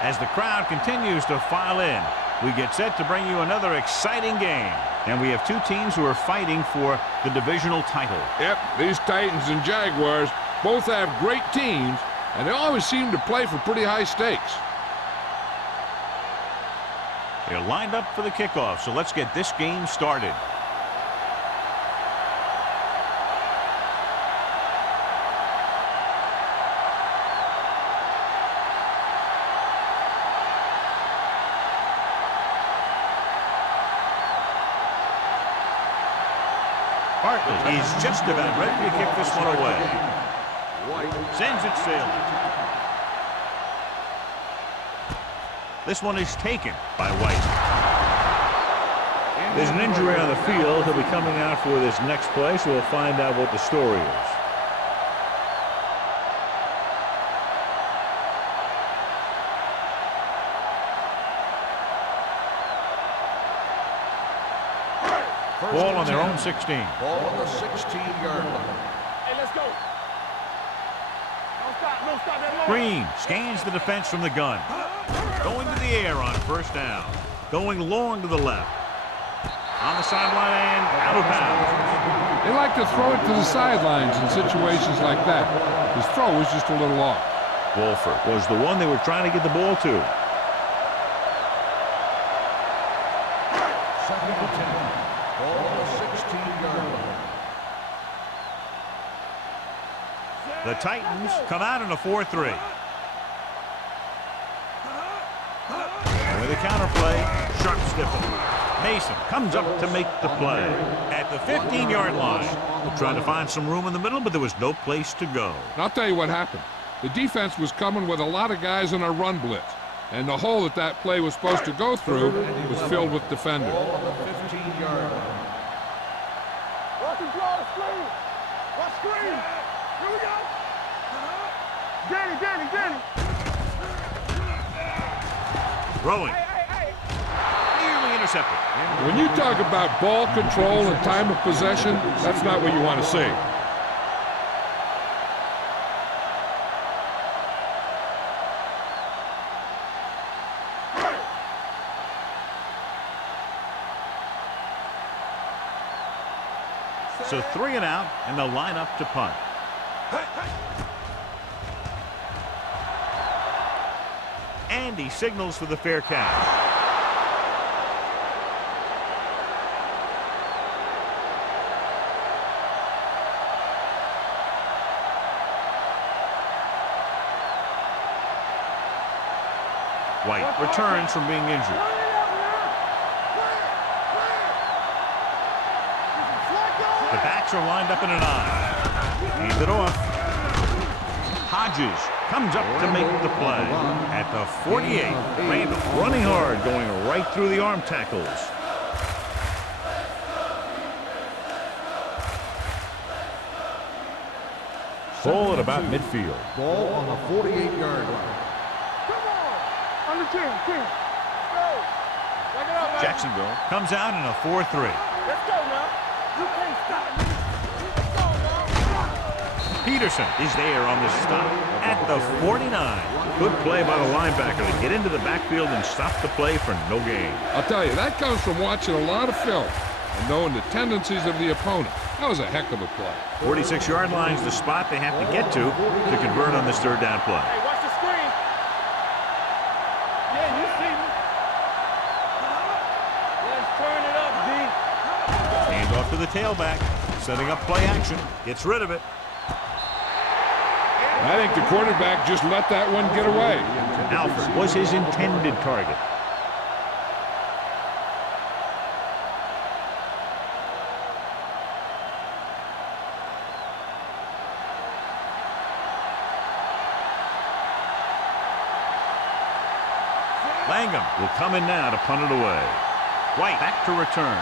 As the crowd continues to file in, we get set to bring you another exciting game. And we have two teams who are fighting for the divisional title. Yep, these Titans and Jaguars both have great teams, and they always seem to play for pretty high stakes. They're lined up for the kickoff, so let's get this game started. He's just about ready to kick this one away. Sends it sailing. This one is taken by White. There's an injury on the field. He'll be coming out for this next play, so we'll find out what the story is. Ball on their own 16. Ball on the 16-yard line. Hey, let's go. Don't stop that long. Green scans the defense from the gun. Going to the air on first down. Going long to the left. On the sideline and out of bounds. They like to throw it to the sidelines in situations like that. His throw was just a little off. Wolford was the one they were trying to get the ball to. Second and 10. Ball on the 16-yard line. The Titans come out in a 4-3. And with a counterplay, sharp stiffened. Mason comes up to make the play. At the 15-yard line, they're trying to find some room in the middle, but there was no place to go. And I'll tell you what happened. The defense was coming with a lot of guys in a run blitz. And the hole that play was supposed to go through was filled with defenders. Watch him draw the screen. Watch screen. Here we go. Danny. Throwing. Nearly intercepted. When you talk about ball control and time of possession, that's not what you want to see. So 3 and out, and they'll line up to punt. And he signals for the fair catch. White returns from being injured. The backs are lined up in an I. Hand it off. Hodges comes up to make the play. At the 48, Randall running hard, going right through the arm tackles. Ball at about midfield. Ball on the 48-yard line. Come on. Under 10. Go. Back it up, man. Jacksonville comes out in a 4-3. Let's go now. You can't stop me. Let's go now. Peterson is there on the stop at the 49. Good play by the linebacker to get into the backfield and stop the play for no gain. I'll tell you, that comes from watching a lot of film and knowing the tendencies of the opponent. That was a heck of a play. 46-yard line is the spot they have to get to convert on this third down play. Hey, watch the screen. Yeah, you see me. Let's turn it up, D. Hand off to the tailback, setting up play action, gets rid of it. I think the quarterback just let that one get away. Alford was his intended target. Langham will come in now to punt it away. White back to return.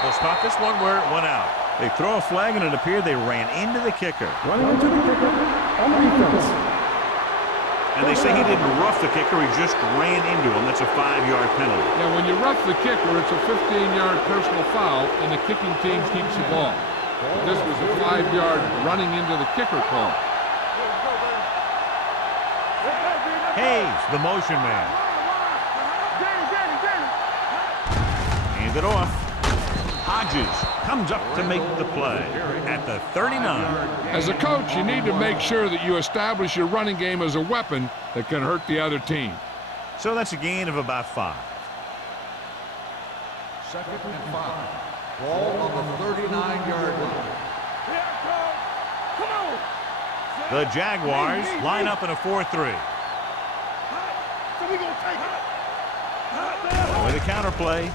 They'll spot this one where it went out. They throw a flag, and it appeared they ran into the kicker. Running into the kicker on defense. And they say he didn't rough the kicker, he just ran into him. That's a 5-yard penalty. Yeah, when you rough the kicker, it's a 15-yard personal foul, and the kicking team keeps the ball. But this was a 5-yard running into the kicker call. Hayes, the motion man. Hand it off. Hodges comes up to make the play at the 39. As a coach, you need to make sure that you establish your running game as a weapon that can hurt the other team. So that's a gain of about 5. 2nd and 5. Ball on the 39-yard line. The Jaguars line up in a 4-3. With a counter play.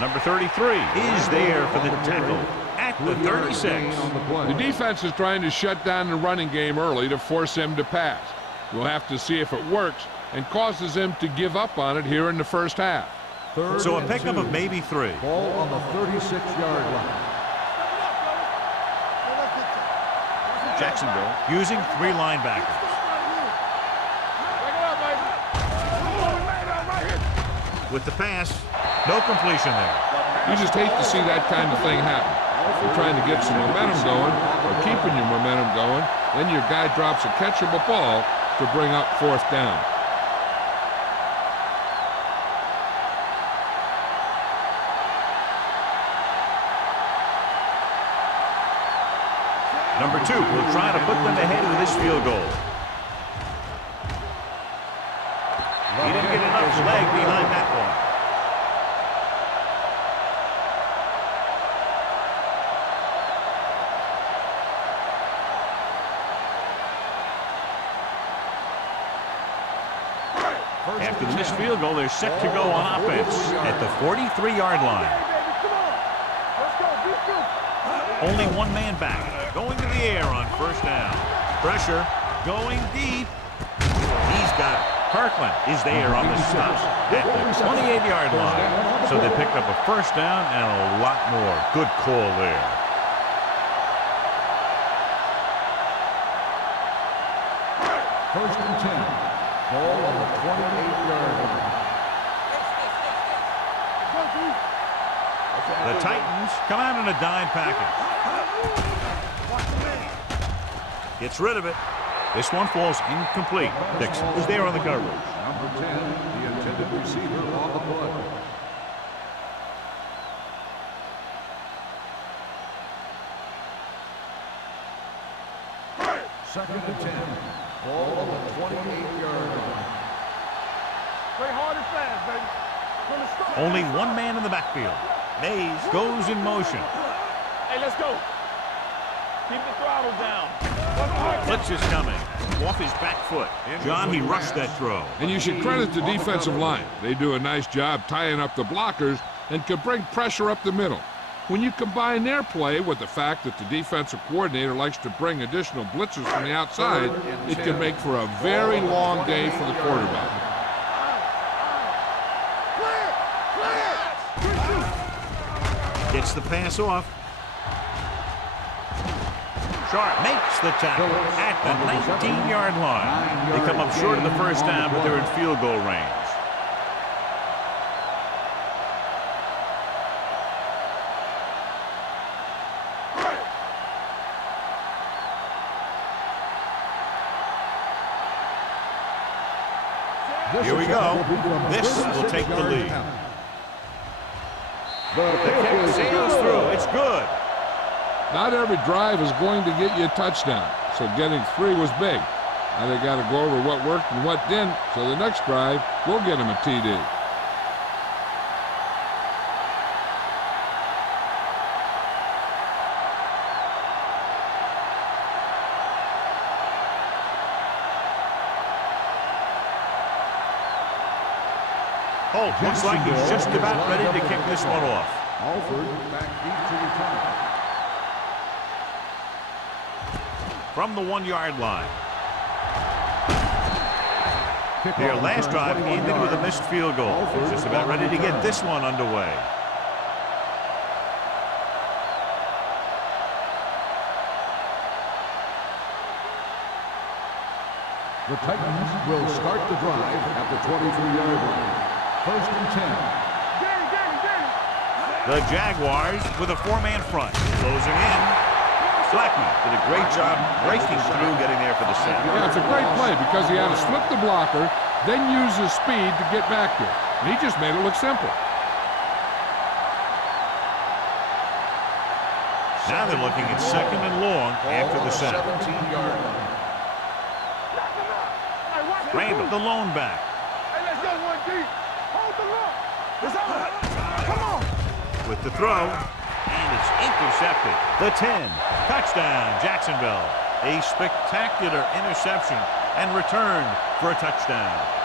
Number 33 is there for the tackle at the 36. The defense is trying to shut down the running game early to force him to pass. We'll have to see if it works and causes him to give up on it here in the first half. So a pickup of maybe 3. Ball on the 36-yard line. Jacksonville using 3 linebackers. With the pass, no completion there. You just hate to see that kind of thing happen. You're trying to get some momentum going or keeping your momentum going, then your guy drops a catchable ball to bring up 4th down. Number 2 will try to put them ahead with his field goal. He didn't get enough leg behind that one. After the missed field goal, they're set to go on offense at the 43-yard line. Only one man back. Going to the air on 1st down. Pressure going deep. He's got it. Kirkland is there on the stop at the 28-yard line. So they picked up a 1st down and a lot more. Good call there. First and 10. Ball on the 28-yard line. The Titans come out in a dime package. Gets rid of it. This one falls incomplete. Dixon is there on the coverage. Number 10, the intended receiver on the play. Second and 10. Ball on the 28-yard line. Play hard and fast, baby. From the start. Only one man in the backfield. Mays goes in motion. Hey, let's go. Keep the throttle down. Blitz is coming. Off his back foot. John, he rushed that throw. And you should credit the defensive line. They do a nice job tying up the blockers and can bring pressure up the middle. When you combine their play with the fact that the defensive coordinator likes to bring additional blitzers from the outside, it can make for a very long day for the quarterback. Gets the pass off. Sharp makes the tackle at the 19-yard line. They come up short of the 1st down, but they're in field goal range. Here we go. This will take the lead. The kick sails through. It's good. Not every drive is going to get you a touchdown, so getting 3 was big. Now they got to go over what worked and what didn't, so the next drive will get them a TD. Holt looks like he's just about ready to kick this one off. Alford back deep to return. From the 1-yard line. Their last drive ended with a missed field goal. They're just about ready to get this one underway. The Titans will start the drive at the 23-yard line. First and 10. The Jaguars with a four-man front. Closing in. Blackman did a great job breaking through, getting there for the sack. Yeah, it's a great play because he had to slip the blocker, then use his speed to get back there. And he just made it look simple. Now they're looking at second and long after the sack. 17-yard line. Randall, the lone back. Hey, let's go one deep. Hold the look. It's on. Come on. With the throw, and it's intercepted. The 10, touchdown, Jacksonville. A spectacular interception and return for a touchdown.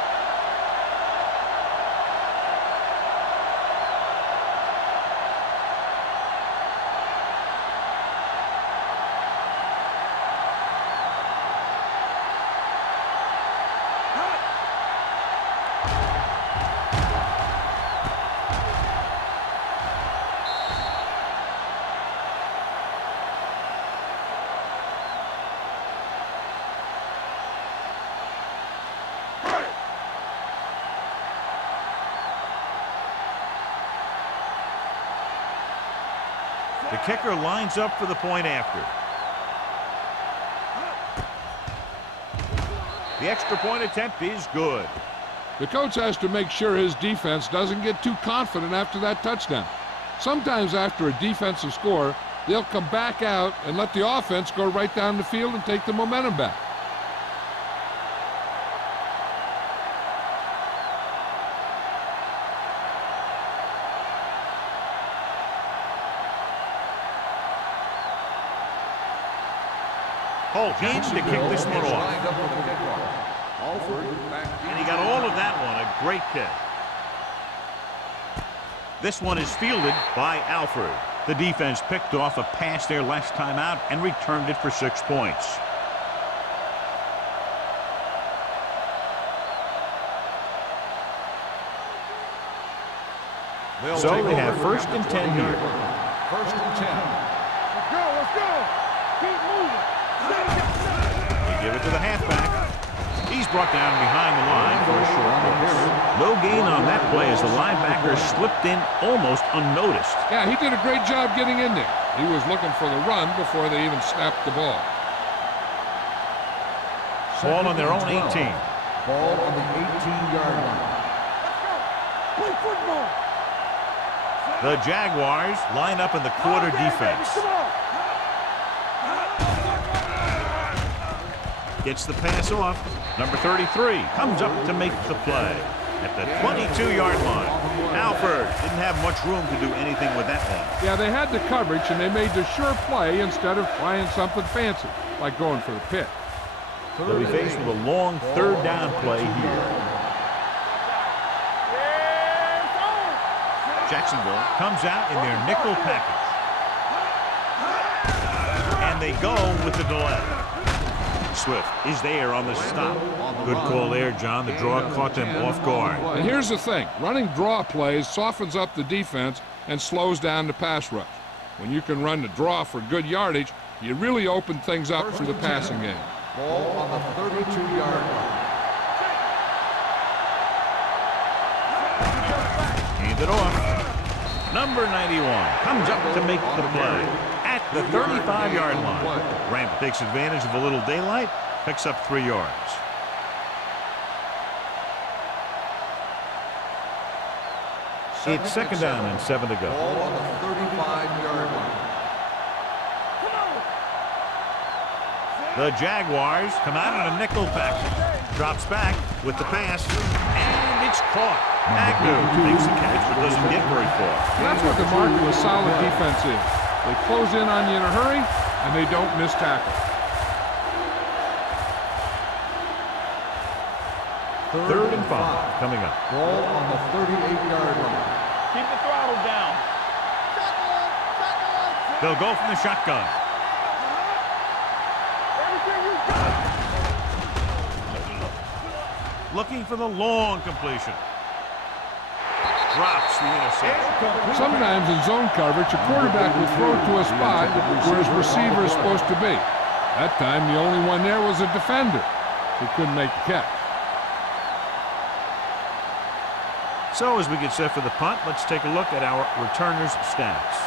The kicker lines up for the point after. The extra point attempt is good. The coach has to make sure his defense doesn't get too confident after that touchdown. Sometimes after a defensive score, they'll come back out and let the offense go right down the field and take the momentum back. Holt in to kick this one off. Lined up for the kickoff. Alford back And he got all of that one. A great kick. This one is fielded by Alford. The defense picked off a pass their last time out and returned it for 6 points. So they have first and 10 here. First and 10. Let's go. Let's go. Keep moving. They give it to the halfback. He's brought down behind the line for a short loss. No gain on that play as the linebacker slipped in almost unnoticed. Yeah, he did a great job getting in there. He was looking for the run before they even snapped the ball. Ball on their own 18. Ball on the 18-yard line. Play football. The Jaguars line up in the quarter defense. Come on. Gets the pass off. Number 33 comes up to make the play at the 22-yard line. Alford didn't have much room to do anything with that one. Yeah, they had the coverage, and they made the sure play instead of trying something fancy, like going for the pick. They'll be faced with a long third down play here. Jacksonville comes out in their nickel package. And they go with the delay. Swift is there on the stop. Good call there, John. The draw caught them off guard. And here's the thing. Running draw plays softens up the defense and slows down the pass rush. When you can run the draw for good yardage, you really open things up for the passing game. Ball on the 32-yard line. Hand it off. Number 91 comes up to make the play at the 35-yard line. Ramp takes advantage of a little daylight, picks up 3 yards. It's second down and 7 to go. Ball on the 35-yard line. The Jaguars come out in a nickel package. Drops back with the pass, and it's caught. Agnew makes the catch, but doesn't get very far. That's what the mark of a solid defense is. They close in on you in a hurry, and they don't miss tackle. Third and 5 coming up. Ball on the 38-yard line. Keep the throttle down. They'll go from the shotgun. Everything you got. Looking for the long completion. Drops the interception. Sometimes in zone coverage, a quarterback will throw to a spot where his receiver is supposed to be. That time, the only one there was a defender who couldn't make the catch. So as we get set for the punt, let's take a look at our returners' stats.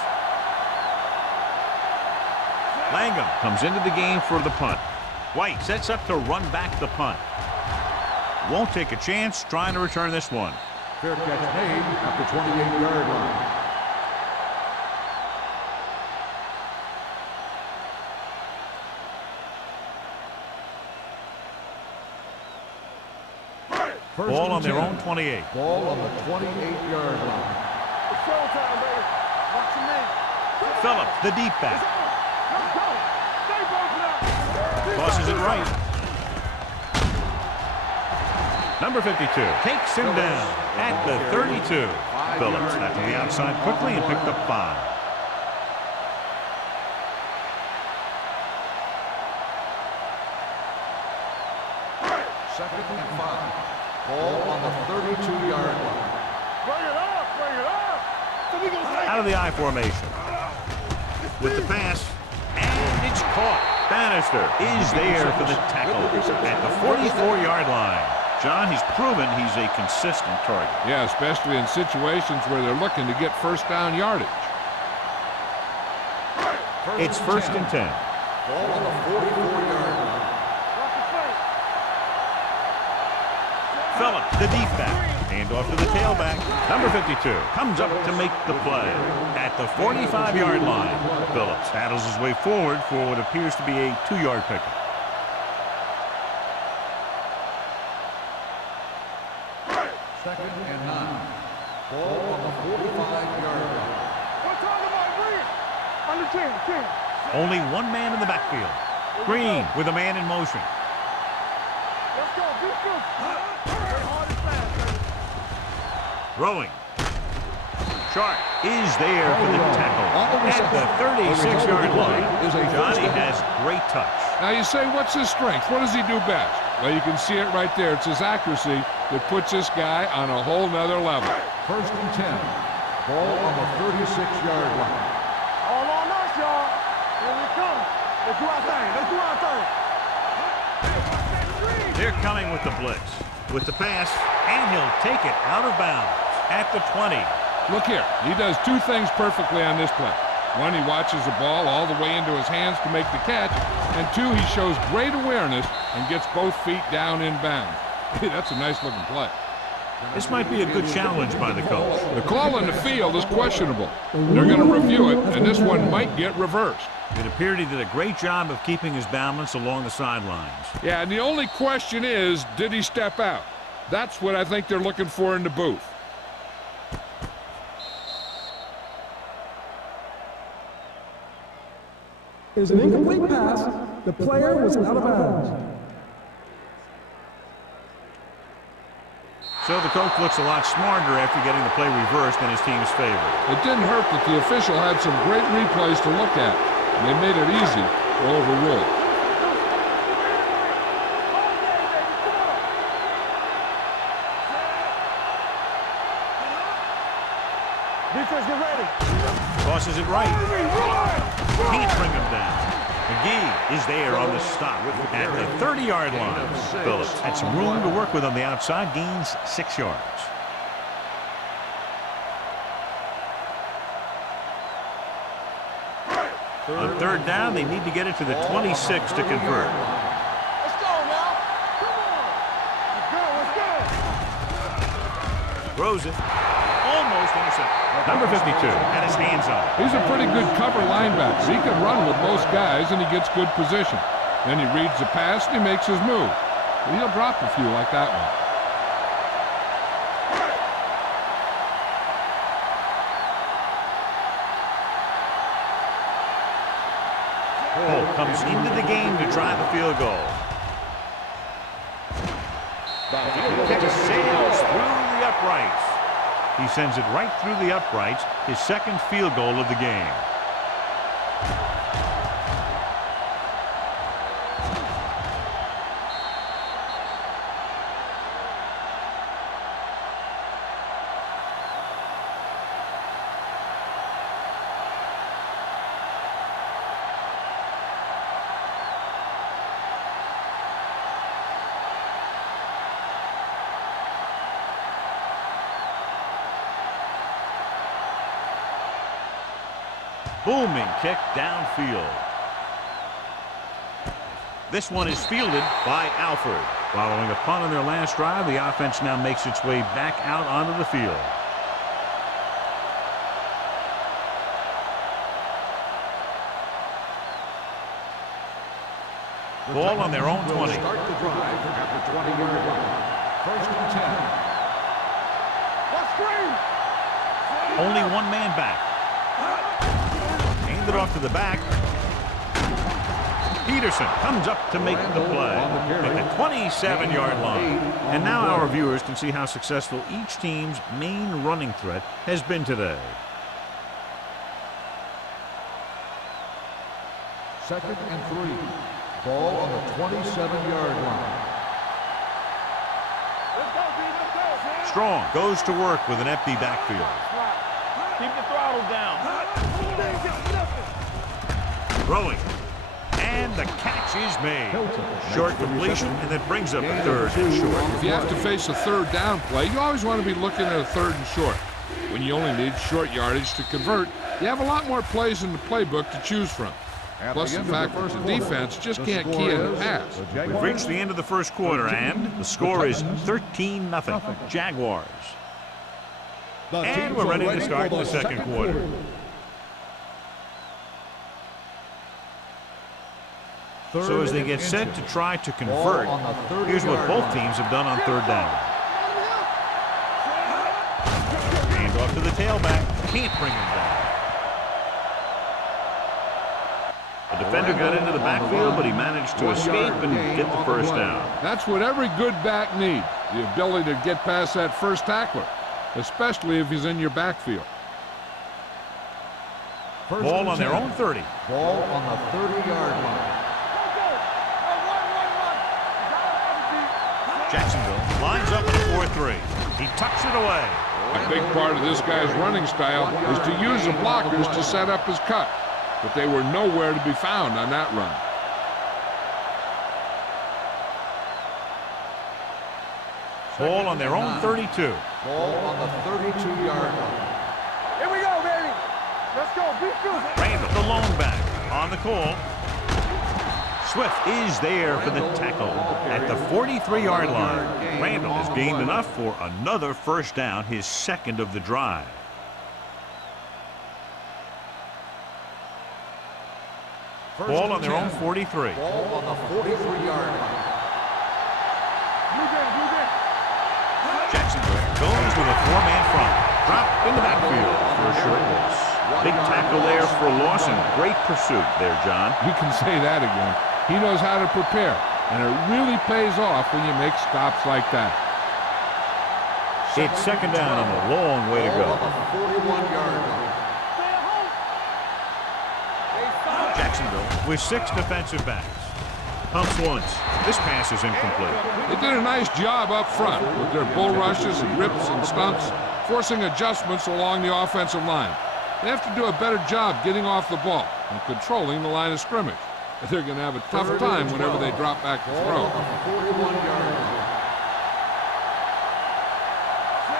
Langham comes into the game for the punt. White sets up to run back the punt. Won't take a chance trying to return this one. Fair catch made at the 28-yard line. Ball on their own 28. Ball on the 28-yard line. It's showtime, baby. Watch your man. Phillips, the deep back. Let's go. Stay broken up. Tosses it right. Number 52 takes him down at the 32. Phillips got to the outside quickly and picked up 5. Second and 5. Ball on the 32-yard line. Bring it up. Bring it up. So we gonna take Out of the I formation. With the pass. And it's caught. Bannister is there for the tackle at the 44-yard line. John, he's proven he's a consistent target. Yeah, especially in situations where they're looking to get first down yardage. It's first and 10. Ball on the 44-yard line. Watch the face. Phillips, the deep back. Hand off to the tailback. Number 52 comes up to make the play at the 45-yard line. Phillips battles his way forward for what appears to be a 2-yard pickup. Second and 9. Ball on the 45-yard line. What time am I bringing? Under 10. Only one man in the backfield. Green with a man in motion. Let's go. Be good. Hard and fast, baby. Throwing. Sharp is there for the tackle at the 36-yard line. Johnny has great touch. Now you say, what's his strength? What does he do best? Well, you can see it right there. It's his accuracy that puts this guy on a whole nother level. First and 10. Ball on the 36-yard line. All on us, y'all. Here we come. Let's do our thing. Let's do our thing. They're coming with the blitz. With the pass, and he'll take it out of bounds at the 20. Look here. He does 2 things perfectly on this play. 1, he watches the ball all the way into his hands to make the catch. And 2, he shows great awareness and gets both feet down in bounds. Hey, that's a nice-looking play. This might be a good challenge by the coach. The call on the field is questionable. They're going to review it, and this one might get reversed. It appeared he did a great job of keeping his balance along the sidelines. Yeah, and the only question is, did he step out? That's what I think they're looking for in the booth. Is an incomplete pass. The player was out of bounds. So the coach looks a lot smarter after getting the play reversed in his team's favor. It didn't hurt that the official had some great replays to look at, and they made it easy to overrule. Defense, get ready. Tosses it right. Can't bring him down. McGee is there on the stop at the 30-yard line. Phillips had some room to work with on the outside, gains 6 yards. On third down, they need to get it to the 26 to convert. Let's go now. Come on. Let's go. Throws it. Almost intercepted. Number 52 had his hands on it. He's a pretty good cover linebacker. He can run with most guys, and he gets good position. Then he reads the pass, and he makes his move. But he'll drop a few like that one. Holt comes into the game to try the field goal. Field kick sails through the uprights. He sends it right through the uprights, his second field goal of the game. Booming kick downfield. This one is fielded by Alford. Following a punt on their last drive, the offense now makes its way back out onto the field. Ball on their own 20. Start the drive at the 20-yard line. First and 10. Only one man back. Hand it off to the back. Peterson comes up to make the play at the 27-yard line. And now our viewers can see how successful each team's main running threat has been today. Second and 3. Ball on the 27-yard line. Strong goes to work with an empty backfield. Keep the throttle down. Throwing. And the catch is made. Short completion, and that brings up a third and short. If you have to face a third down play, you always want to be looking at a third and short. When you only need short yardage to convert, you have a lot more plays in the playbook to choose from. Plus the fact that the defense just can't key in the pass. We've reached the end of the first quarter, and the score is 13-0 Jaguars. And we're ready to start the second quarter. So as they get set to try to convert, here's what both teams have done on third down. Hand off to the tailback. Can't bring him down. The defender got into the backfield, but he managed to escape and get the first down. That's what every good back needs, the ability to get past that first tackler, especially if he's in your backfield. Ball on their own 30. Ball on the 30-yard line. Jacksonville lines up in a 4-3. He tucks it away. A big part of this guy's running style is to use the blockers to set up his cut, but they were nowhere to be found on that run. Ball on their own 32. Ball on the 32-yard line. Here we go, baby. Let's go. Be good. Randall, the lone back, on the call. Swift is there for the tackle at the 43-yard line. Randall has gained enough for another first down, his second of the drive. Ball on their own 43. Ball on the 43-yard line. Jacksonville goes with a four-man front. Drop in the backfield for a short loss. Big tackle there for Lawson. Great pursuit there, John. You can say that again. He knows how to prepare, and it really pays off when you make stops like that. It's second down and a long way to go. Ball on the 41-yard line. Jacksonville with 6 defensive backs. Pumps once. This pass is incomplete. They did a nice job up front with their bull rushes and rips and stunts, forcing adjustments along the offensive line. They have to do a better job getting off the ball and controlling the line of scrimmage. They're going to have a tough time whenever they drop back to throw.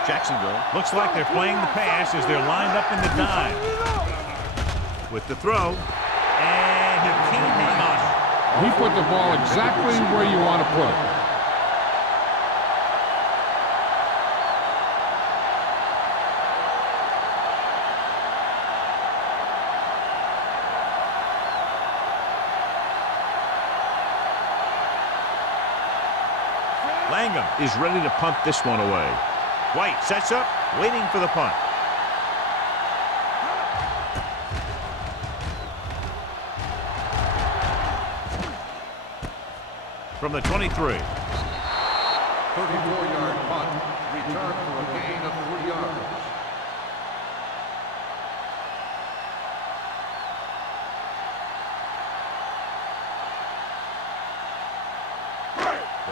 Jacksonville looks like they're playing the pass as they're lined up in the dime. With the throw, and he can't hang on. He put the ball exactly where you want to put it. Langham is ready to punt this one away. White sets up, waiting for the punt. From the 23. 34-yard punt. Return for a gain of 3 yards.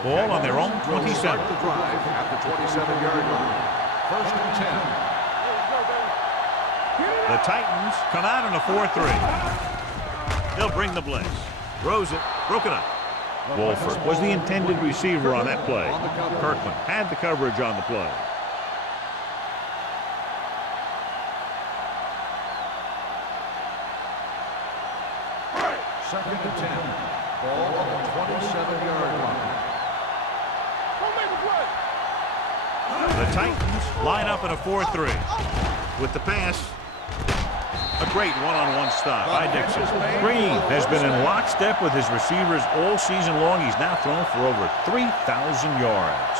Ball on their own 27. Start the drive at the 27-yard line. First and 10. The Titans come out in a 4-3. They'll bring the blitz. Throws it, broken up. Wolford was the intended receiver on that play. Kirkland had the coverage on the play. Second and 10. Ball on the 27-yard line. The Titans line up in a 4-3. With the pass, a great one-on-one stop by Dixon. Green has been in lockstep with his receivers all season long. He's now thrown for over 3,000 yards.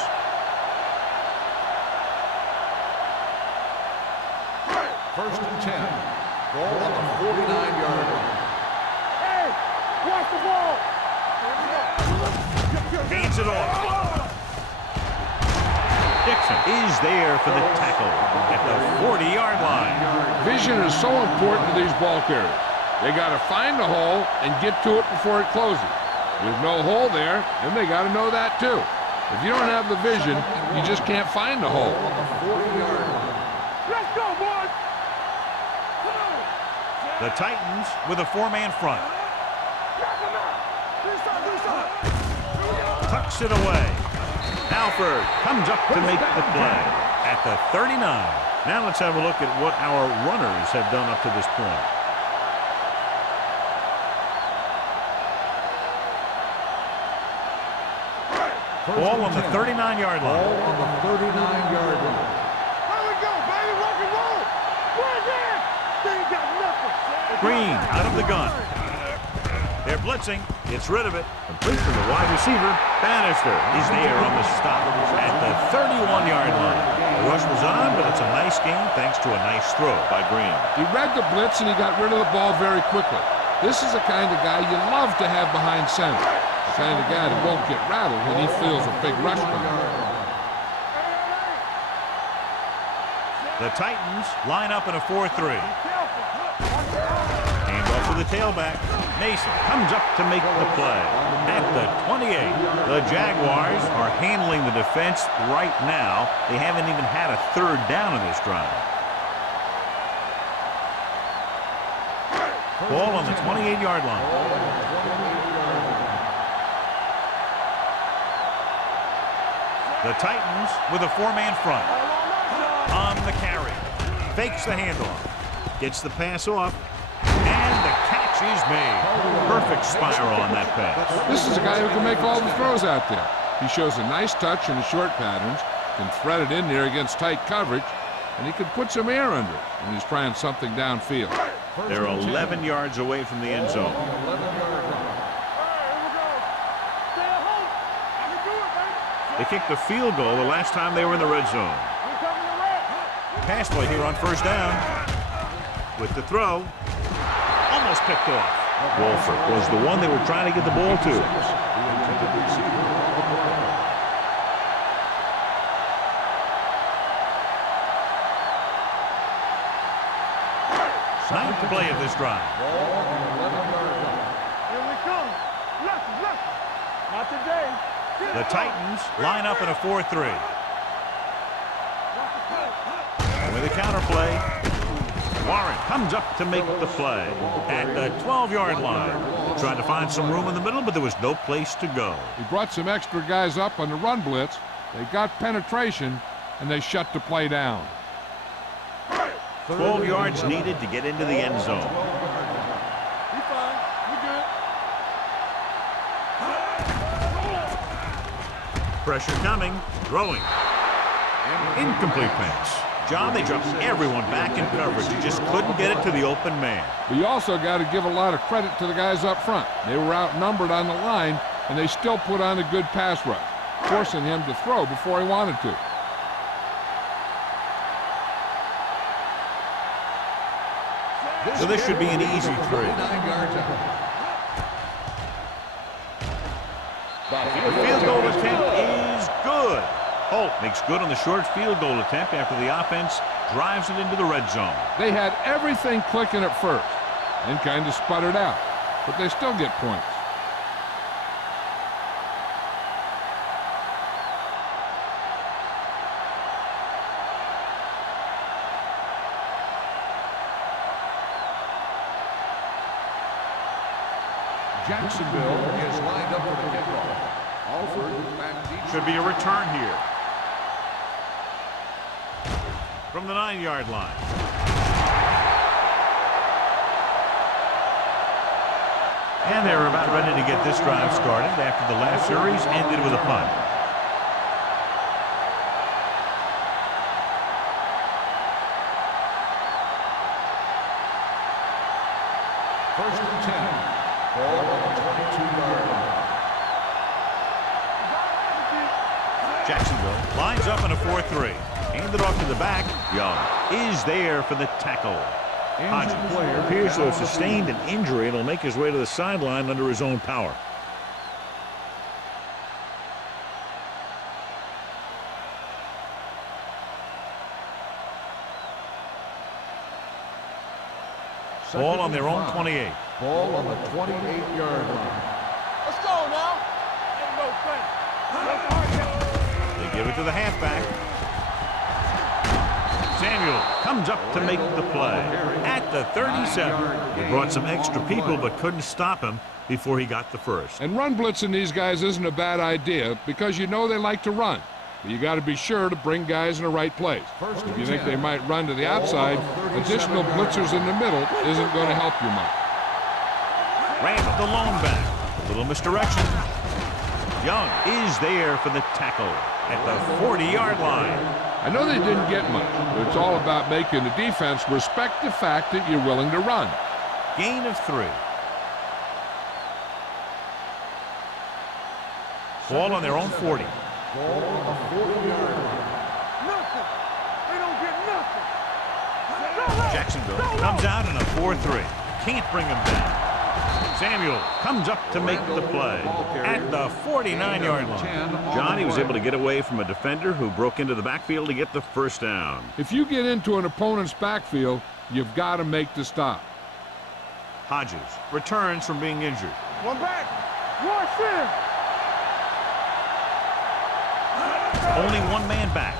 First and 10. Ball on the 49-yard line. Hey, watch the ball. Hands it off. Dixon is there for the tackle at the 40-yard line. Vision is so important to these ball carriers. They got to find the hole and get to it before it closes. There's no hole there, and they got to know that too. If you don't have the vision, you just can't find the hole. On the 40-yard line. Let's go, boys. The Titans with a 4-man front. Tucks it away. Alford comes up to make the play at the 39. Now let's have a look at what our runners have done up to this point. Ball on the 39-yard line. Ball on the 39-yard line. Here we go, baby. Rock and roll. Right there. They ain't got nothing. Green out of the gun. They're blitzing. Gets rid of it. Complete to the wide receiver. Bannister is there on the stop at the 31-yard line. The rush was on, but it's a nice game thanks to a nice throw by Green. He read the blitz and he got rid of the ball very quickly. This is the kind of guy you love to have behind center. The kind of guy that won't get rattled when he feels a big rush coming. The Titans line up in a 4-3. Handoff to the tailback. Mason comes up to make the play at the 28. The Jaguars are handling the defense right now. They haven't even had a third down in this drive. Ball on the 28-yard line. The Titans with a 4-man front. On the carry. Fakes the handoff. Gets the pass off. And the catch is made. Perfect spiral on that pass. This is a guy who can make all the throws out there. He shows a nice touch in the short patterns, can thread it in there against tight coverage, and he can put some air under it when he's trying something downfield. They're 11 yards away from the end zone. They kicked a field goal the last time they were in the red zone. Pass play here on first down. With the throw. Almost picked off. Wolford was the one they were trying to get the ball to. Ninth play of this drive. Here we come. Left. Not today. The Titans line up in a 4-3. And with a counter play, Warren comes up to make the play at the 12-yard line. Trying to find some room in the middle, but there was no place to go. He brought some extra guys up on the run blitz. They got penetration, and they shut the play down. 12 yards needed to get into the end zone. We fine. We good. Pressure coming. Throwing. Incomplete pass. John, they dropped everyone back in coverage. You just couldn't get it to the open man. But you also got to give a lot of credit to the guys up front. They were outnumbered on the line, and they still put on a good pass rush, forcing him to throw before he wanted to. So this should be an easy 3. 9 yards out. The field goal attempt is good. Holt makes good on the short field goal attempt after the offense drives it into the red zone. They had everything clicking at first and kind of sputtered out, but they still get points. Jacksonville is lined up for the kickoff. Alford back deep. Should be a return here. From the 9-yard line. 3 And they're about ready to get this drive started after the last series ended with a punt. First and 10. Ball on the 22-yard line. Jacksonville lines up in a 4-3. Handed off to the back. Young is there for the tackle. Hodges appears to have sustained an injury and will make his way to the sideline under his own power. Ball on their own 28. Ball on the 28-yard line. Let's go now. Ain't no thing. They give it to the halfback. Samuel comes up to make the play at the 37. He brought some extra people but couldn't stop him before he got the first. And run blitzing these guys isn't a bad idea because you know they like to run. But you got to be sure to bring guys in the right place. If you think they might run to the outside, additional blitzers in the middle isn't going to help you much. Randall, the lone back. A little misdirection. Young is there for the tackle at the 40-yard line. I know they didn't get much, but it's all about making the defense respect the fact that you're willing to run. Gain of 3. Ball on their own 40. Ball on the 40-yard line. Nothing. They don't get nothing. Jacksonville comes out in a 4-3. Can't bring him down. Samuel comes up to make the play at the 49-yard line. Johnny was able to get away from a defender who broke into the backfield to get the first down. If you get into an opponent's backfield, you've got to make the stop. Hodges returns from being injured. One back. One clear. Only one man back.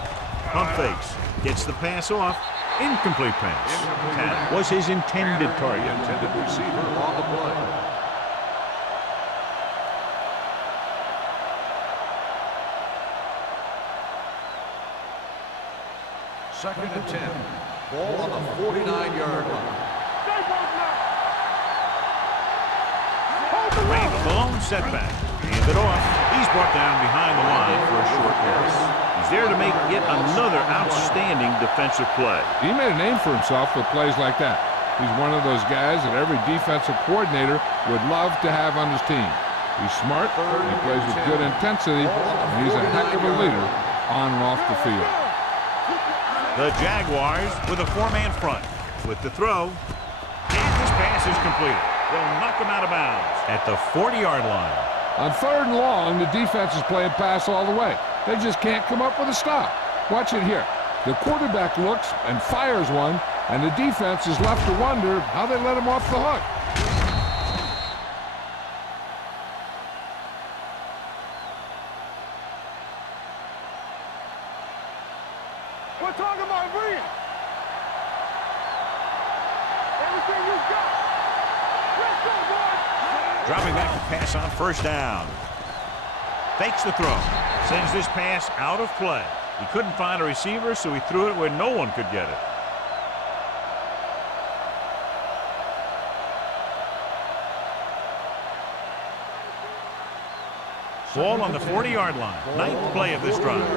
Pump fakes. Gets the pass off. Incomplete pass. That was his intended target. Intended receiver on the play. Second and 10. Ball on the 49-yard line. Randall, the lone setback. Hand it off. He's brought down behind the line for a short pass. He's there to make yet another outstanding defensive play. He made a name for himself with plays like that. He's one of those guys that every defensive coordinator would love to have on his team. He's smart, he plays with good intensity, and he's a heck of a leader on and off the field. The Jaguars with a 4-man front. With the throw, and this pass is completed. They'll knock him out of bounds at the 40-yard line. On 3rd and long, the defense is playing pass all the way. They just can't come up with a stop. Watch it here. The quarterback looks and fires one, and the defense is left to wonder how they let him off the hook. We're talking about Rhea. Everything you got. Let's go, boys. Dropping back to pass on 1st down. Fakes the throw. Sends this pass out of play. He couldn't find a receiver, so he threw it where no one could get it. Ball on the 40-yard line. 9th play of this drive.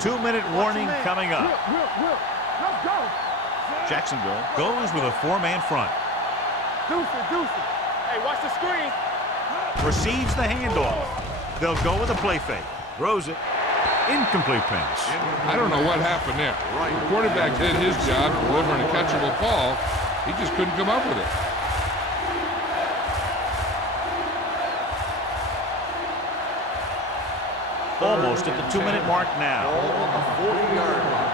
2-minute warning coming up. Let's go. Jacksonville goes with a 4-man front. Deuce. Hey, watch the screen. Receives the handoff. They'll go with a play fake. Throws it. Incomplete pass. I don't know what happened there. The quarterback did his job delivering a catchable ball. He just couldn't come up with it. Almost at the 2-minute mark now. Ball on the 40-yard line.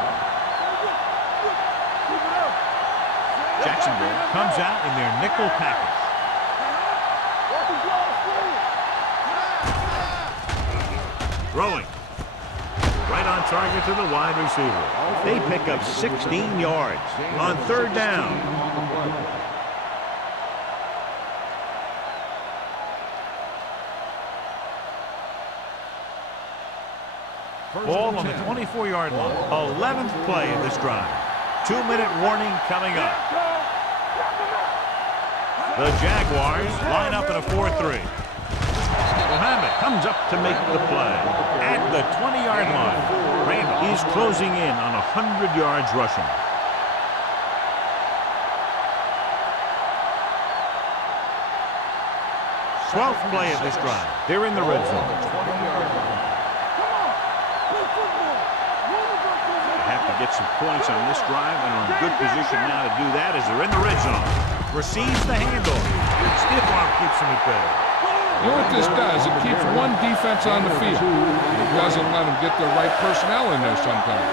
Jacksonville comes out in their nickel package. Throwing. Right on target to the wide receiver. They pick up 16 yards on 3rd down. Ball on the 24-yard line. 11th play of this drive. 2-minute warning coming up. The Jaguars line up in a 4-3. Mohammed comes up to make the play. At the 20-yard line, Randall is closing in on 100 yards rushing. Twelfth play of this drive. They're in the red zone. They have to get some points on this drive and are in good position now to do that as they're in the red zone. Receives the handoff. Stiff arm keeps him at bay. You know what this does? It keeps one defense on the field. It doesn't let them get the right personnel in there sometimes.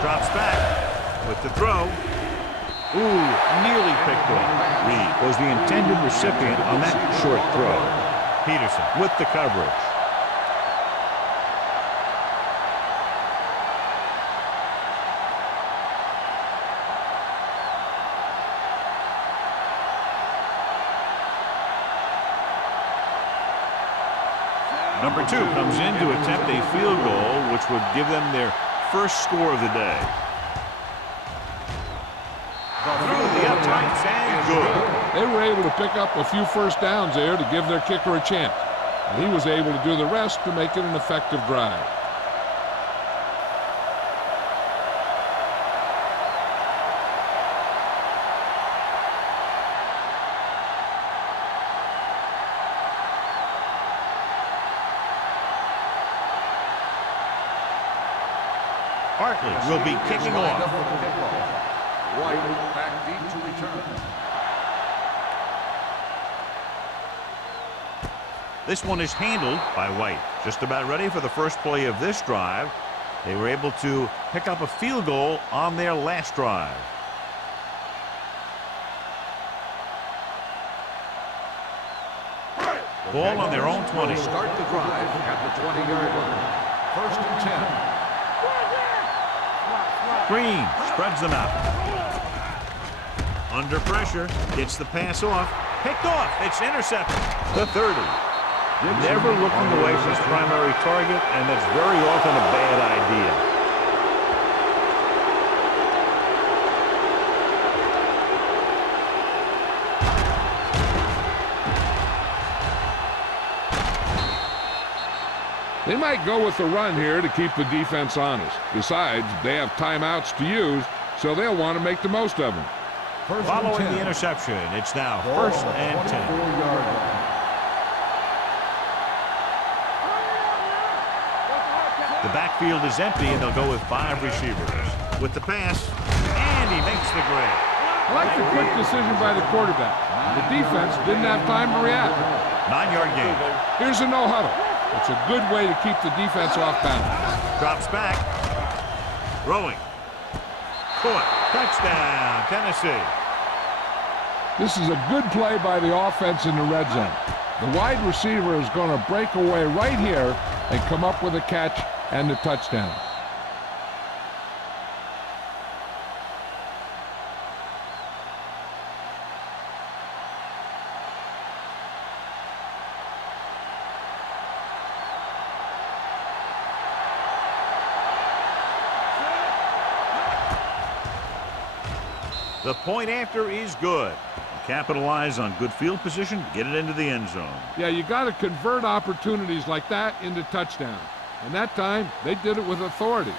Drops back with the throw. Ooh, nearly picked off. Reed was the intended recipient on that short throw. Peterson with the coverage. Number 2 comes in to attempt a field goal, which would give them their first score of the day. Through the uprights and good. They were able to pick up a few first downs there to give their kicker a chance. And he was able to do the rest to make it an effective drive. Barkley will be kicking off. White back deep to return. This one is handled by White. Just about ready for the first play of this drive. They were able to pick up a field goal on their last drive. Ball on their own 20. Start the drive at the 20-yard line. First and 10. Green spreads them out. Under pressure, gets the pass off. Picked off. It's intercepted. The 30. Never looking away from his primary target, and that's very often a bad idea. They might go with the run here to keep the defense honest. Besides, they have timeouts to use, so they'll want to make the most of them. Following the interception, it's now first and 10. The backfield is empty, and they'll go with 5 receivers. With the pass, and he makes the grab. I like the quick decision by the quarterback. The defense didn't have time to react. 9-yard gain. Here's a no-huddle. It's a good way to keep the defense off balance. Drops back. Throwing. Caught. Touchdown, Tennessee. This is a good play by the offense in the red zone. The wide receiver is going to break away right here and come up with a catch and the touchdown. The point after is good. Capitalize on good field position, get it into the end zone. Yeah, you got to convert opportunities like that into touchdowns. And that time, they did it with authority.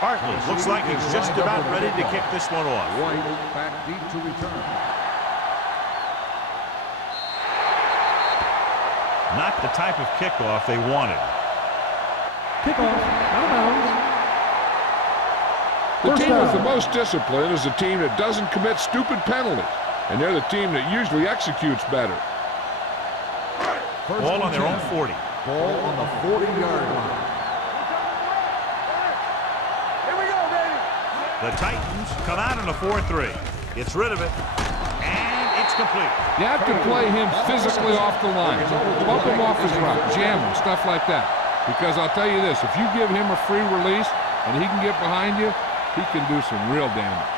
Barkley looks like he's just about ready to kick this one off. White back deep to return. Not the type of kickoff they wanted. Kickoff, out of bounds. The First team down. with the most discipline is the team that doesn't commit stupid penalties. And they're the team that usually executes better. First Ball on and their 10. own 40. Ball on the 40-yard line. The Titans come out in a 4-3. Gets rid of it, and it's complete. You have to play him physically off the line. Bump him off his route, jam him, stuff like that. Because I'll tell you this, if you give him a free release and he can get behind you, he can do some real damage.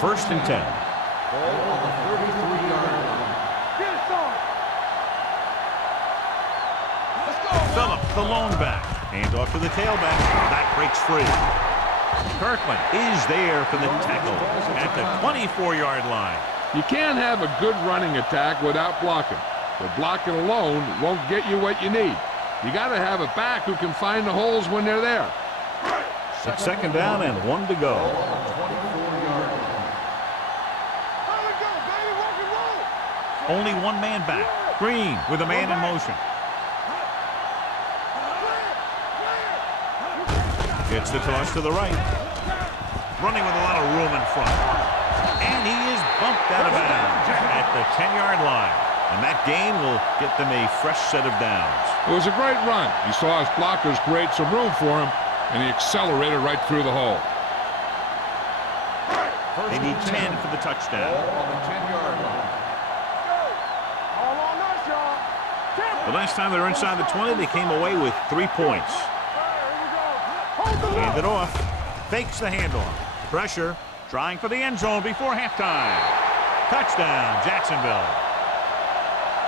First and 10. Ball on the 33-yard line. Get it, son. Let's go. Phillips, the lone back. Hand off to the tailback. That breaks free. Kirkland is there for the tackle at the 24-yard line. You can't have a good running attack without blocking. But blocking alone won't get you what you need. You got to have a back who can find the holes when they're there. It's second down and 1 to go. Ball on the 24-yard line. There we go, baby. Rock and roll. Only one man back. Green with a man in motion. Gets the toss to the right. Running with a lot of room in front. And he is bumped out of bounds at the 10-yard line. And that gain will get them a fresh set of downs. It was a great run. He saw his blockers create some room for him, and he accelerated right through the hole. They need 10 for the touchdown. Ball on the 10-yard line. All on us, y'all. The last time they were inside the 20, they came away with 3 points. Hand it off. Fakes the handoff. Pressure. Trying for the end zone before halftime. Touchdown, Jacksonville.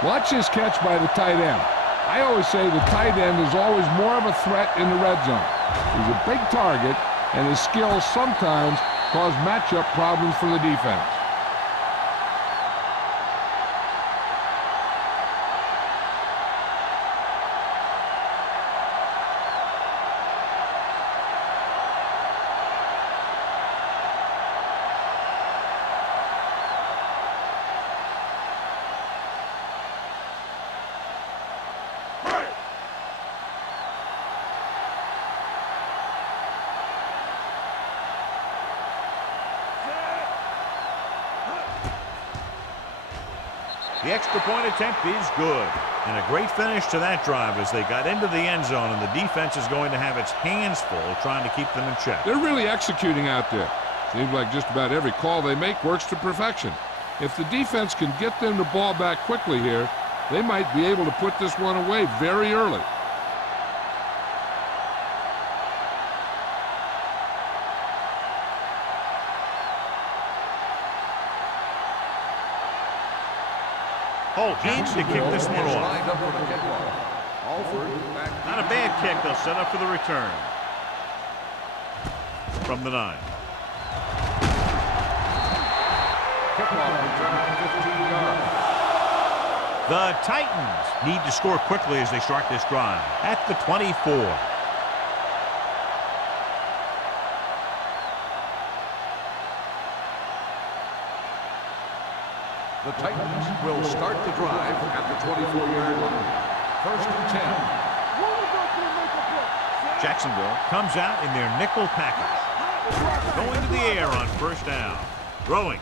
Watch this catch by the tight end. I always say the tight end is always more of a threat in the red zone. He's a big target, and his skills sometimes cause matchup problems for the defense. The extra point attempt is good. And a great finish to that drive as they got into the end zone, and the defense is going to have its hands full trying to keep them in check. They're really executing out there. Seems like just about every call they make works to perfection. If the defense can get them the ball back quickly here, they might be able to put this one away very early. Holt needs to kick this one off. Lined up for the kickoff. Alford back. Not a bad kick. They'll set up for the return. From the 9. Kickoff return 15 yards. The Titans need to score quickly as they start this drive. At the 24. The Titans will start the drive at the 24-yard line. First and 10. Jacksonville comes out in their nickel package. Going to the air on first down. Throwing.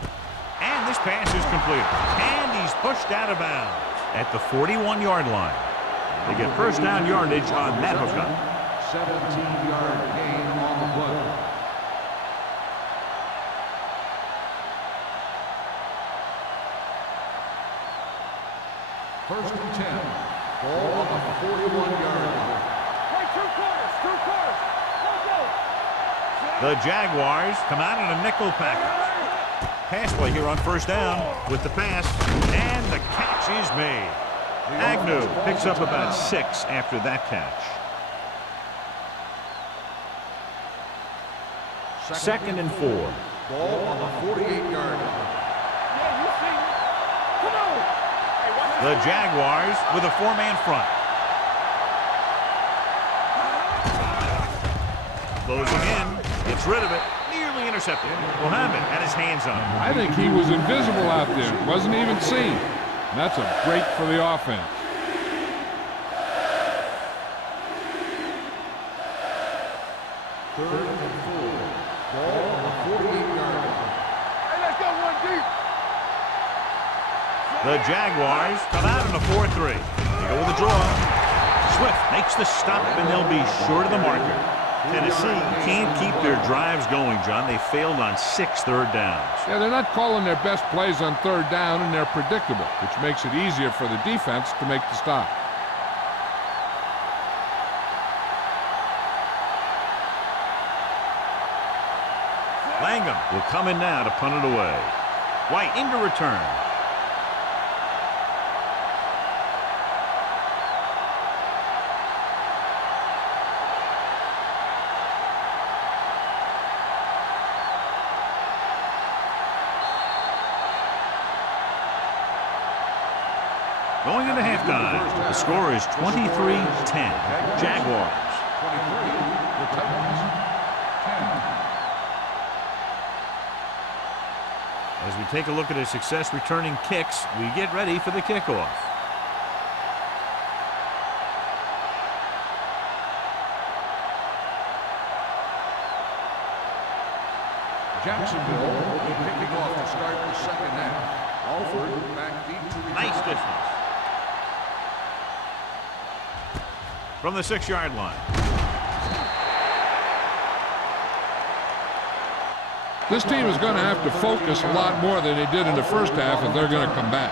And this pass is completed. And he's pushed out of bounds at the 41-yard line. They get first down yardage on that hookup. 17-yard gain on the play. First and 10. Ball on the 41-yard line. Wait, two quarters. Let's go. The Jaguars come out in a nickel package. Pass play here on first down with the pass. And the catch is made. Agnew picks up about 6 after that catch. Second and 4. Ball on the 48-yard line. Yeah, you see me. Come on. The Jaguars with a 4-man front. Closing in. Gets rid of it. Nearly intercepted. Will have it at his hands on. I think he was invisible out there. Wasn't even seen. And that's a break for the offense. Third and 4. Ball on the 48-yard line. Hey, let's go one deep. The Jaguars come out in a 4-3. They go with a draw. Swift makes the stop, and they'll be short of the marker. Tennessee can't keep their drives going, John. They failed on 6 third downs. Yeah, they're not calling their best plays on third down, and they're predictable, which makes it easier for the defense to make the stop. Langham will come in now to punt it away. White into return. Going into halftime, the score is 23-10. Jaguars. 23, the Titans, 10. As we take a look at his success returning kicks, we get ready for the kickoff. Jacksonville will be kicking off to start the second half. Alford back deep to return. Nice distance. From the 6-yard line. This team is going to have to focus a lot more than they did in the first half if they're going to come back.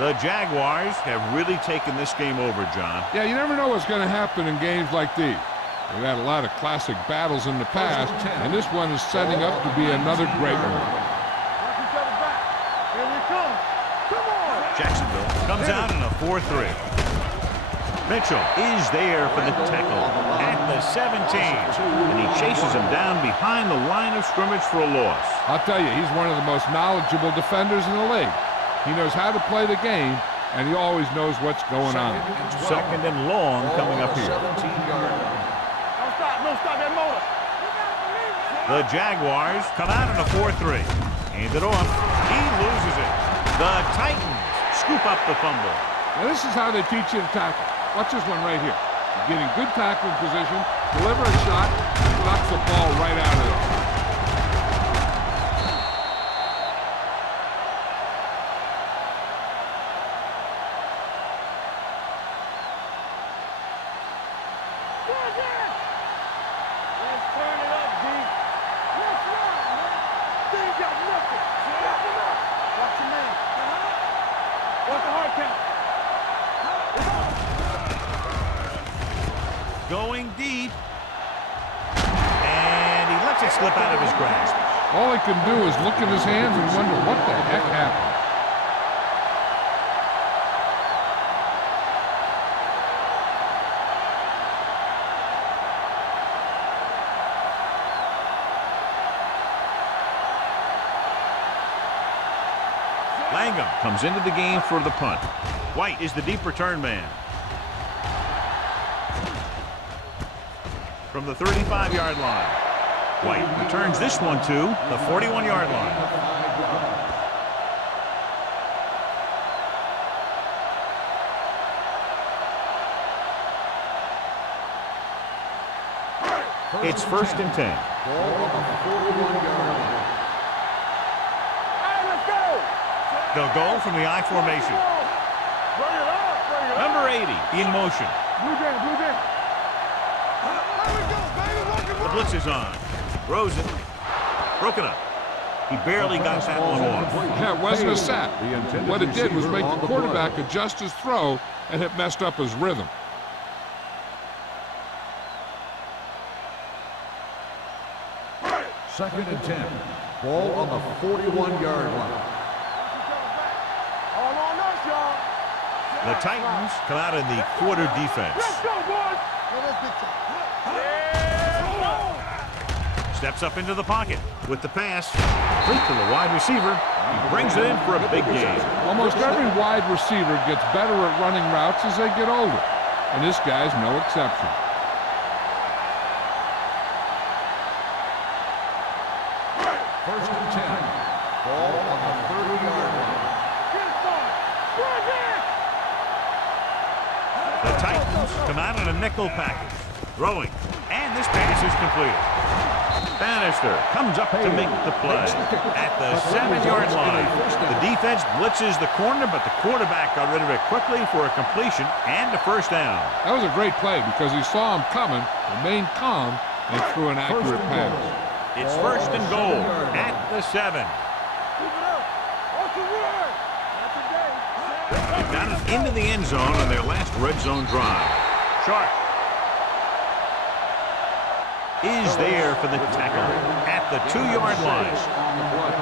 The Jaguars have really taken this game over, John. Yeah, you never know what's going to happen in games like these. We've had a lot of classic battles in the past, and this one is setting up to be another great one. Here we come. Come on. Jacksonville comes out in a 4-3. Mitchell is there for the tackle at the 17, and he chases him down behind the line of scrimmage for a loss. I'll tell you, he's one of the most knowledgeable defenders in the league. He knows how to play the game, and he always knows what's going on. Second and long coming up here. 17-yard line. Don't stop that motor. The Jaguars come out in a 4-3. Hand it off. He loses it. The Titans scoop up the fumble. Now, this is how they teach you to tackle. Watch this one right here. You get in good tackling position, deliver a shot, and knock the ball right out of there. Let's turn it up, D. Let's rock, man. D got nothing. Step him up. Watch your man. What's the hard count? Going deep. And he lets it slip out of his grasp. All he can do is look at his hands and wonder what the heck happened. Langham comes into the game for the punt. White is the deep return man. From the 35-yard line. White returns this one to the 41-yard line. It's 1st and 10. Ball on the 41-yard line. Hey, let's go. They'll go from the I formation. Bring it up. Bring it up. Number 80 in motion. Blue jam, blue jam. The blitz is on. Throws it. Broken up. He barely got that one off. Yeah, it wasn't a sack. What it did was make the quarterback adjust his throw, and it messed up his rhythm. Second and 10. Ball on the 41-yard line. All on us, y'all. The Titans come out in the quarter defense. Let's go, boys. Steps up into the pocket with the pass. Complete to the wide receiver. He brings it in for a big game. Almost every wide receiver gets better at running routes as they get older, and this guy's no exception. First and 10. Ball on the 30-yard line. The Titans come out in a nickel package. Throwing. And this pass is completed. Bannister comes up to make the play at the 7-yard line. The defense blitzes the corner, but the quarterback got rid of it quickly for a completion and a first down. That was a great play because he saw him coming, remained calm, and threw an accurate pass. It's 1st and goal at the 7. They've got it into the end zone on their last red zone drive. Sharp. is there for the tackle at the 2-yard line. On the play.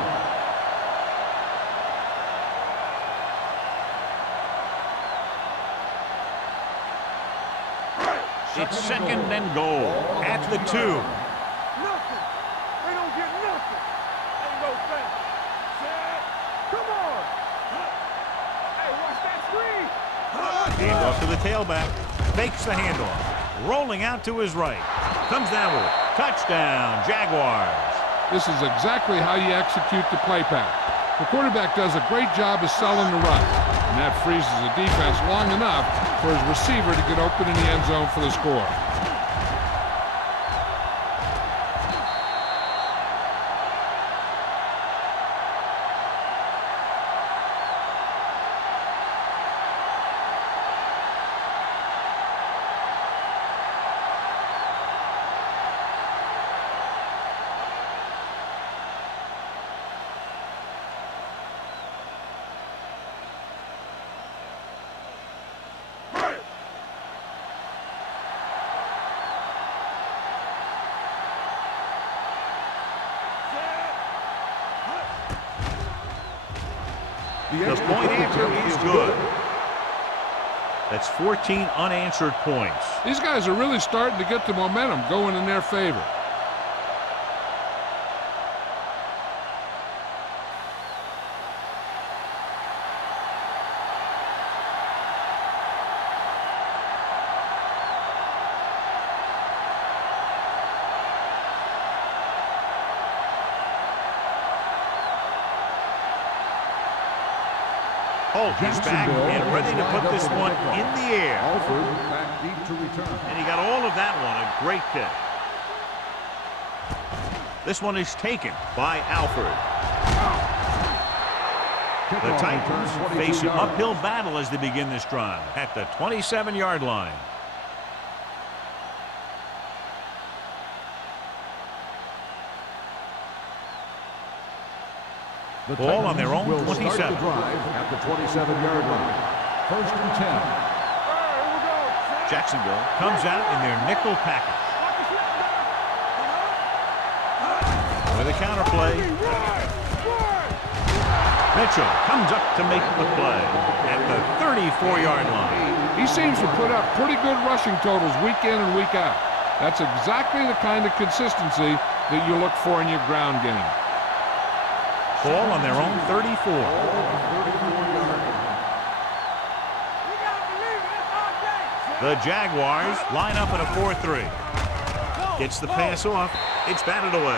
It's second and goal at the 2. Nothing. They don't get nothing. Ain't no thing. Set. Come on. Hey, watch that screen. Hand off to the tailback. Fakes the handoff. Rolling out to his right. Comes down with it. Touchdown, Jaguars. This is exactly how you execute the play pass. The quarterback does a great job of selling the run, and that freezes the defense long enough for his receiver to get open in the end zone for the score. The point answer is good. That's 14 unanswered points. These guys are really starting to get the momentum going in their favor. Holt is back and ready to put this one in the air. Alford back deep to return. And he got all of that one. A great kick. This one is taken by Alford. The Titans face an uphill battle as they begin this drive at the 27-yard line. The Ball on their own will 27. start the drive at the 27-yard line. First and 10. All right, here we go. Set. Jacksonville comes out in their nickel package. Watch the snap now. With a counter play, Run. Mitchell comes up to make the play at the 34-yard line. He seems to put up pretty good rushing totals week in and week out. That's exactly the kind of consistency that you look for in your ground game. Ball on their own 34. You gotta believe it. It's our day. The Jaguars line up in a 4-3. Gets the pass off. It's batted away.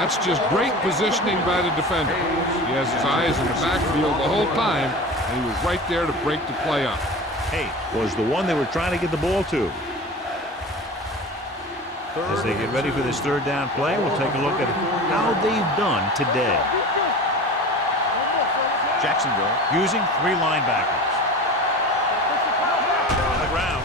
That's just great positioning by the defender. He has his eyes in the backfield the whole time, and he was right there to break the play up. Hey, was the one they were trying to get the ball to. As they get ready for this third down play, we'll take a look at how they've done today. Jacksonville using 3 linebackers. On the ground.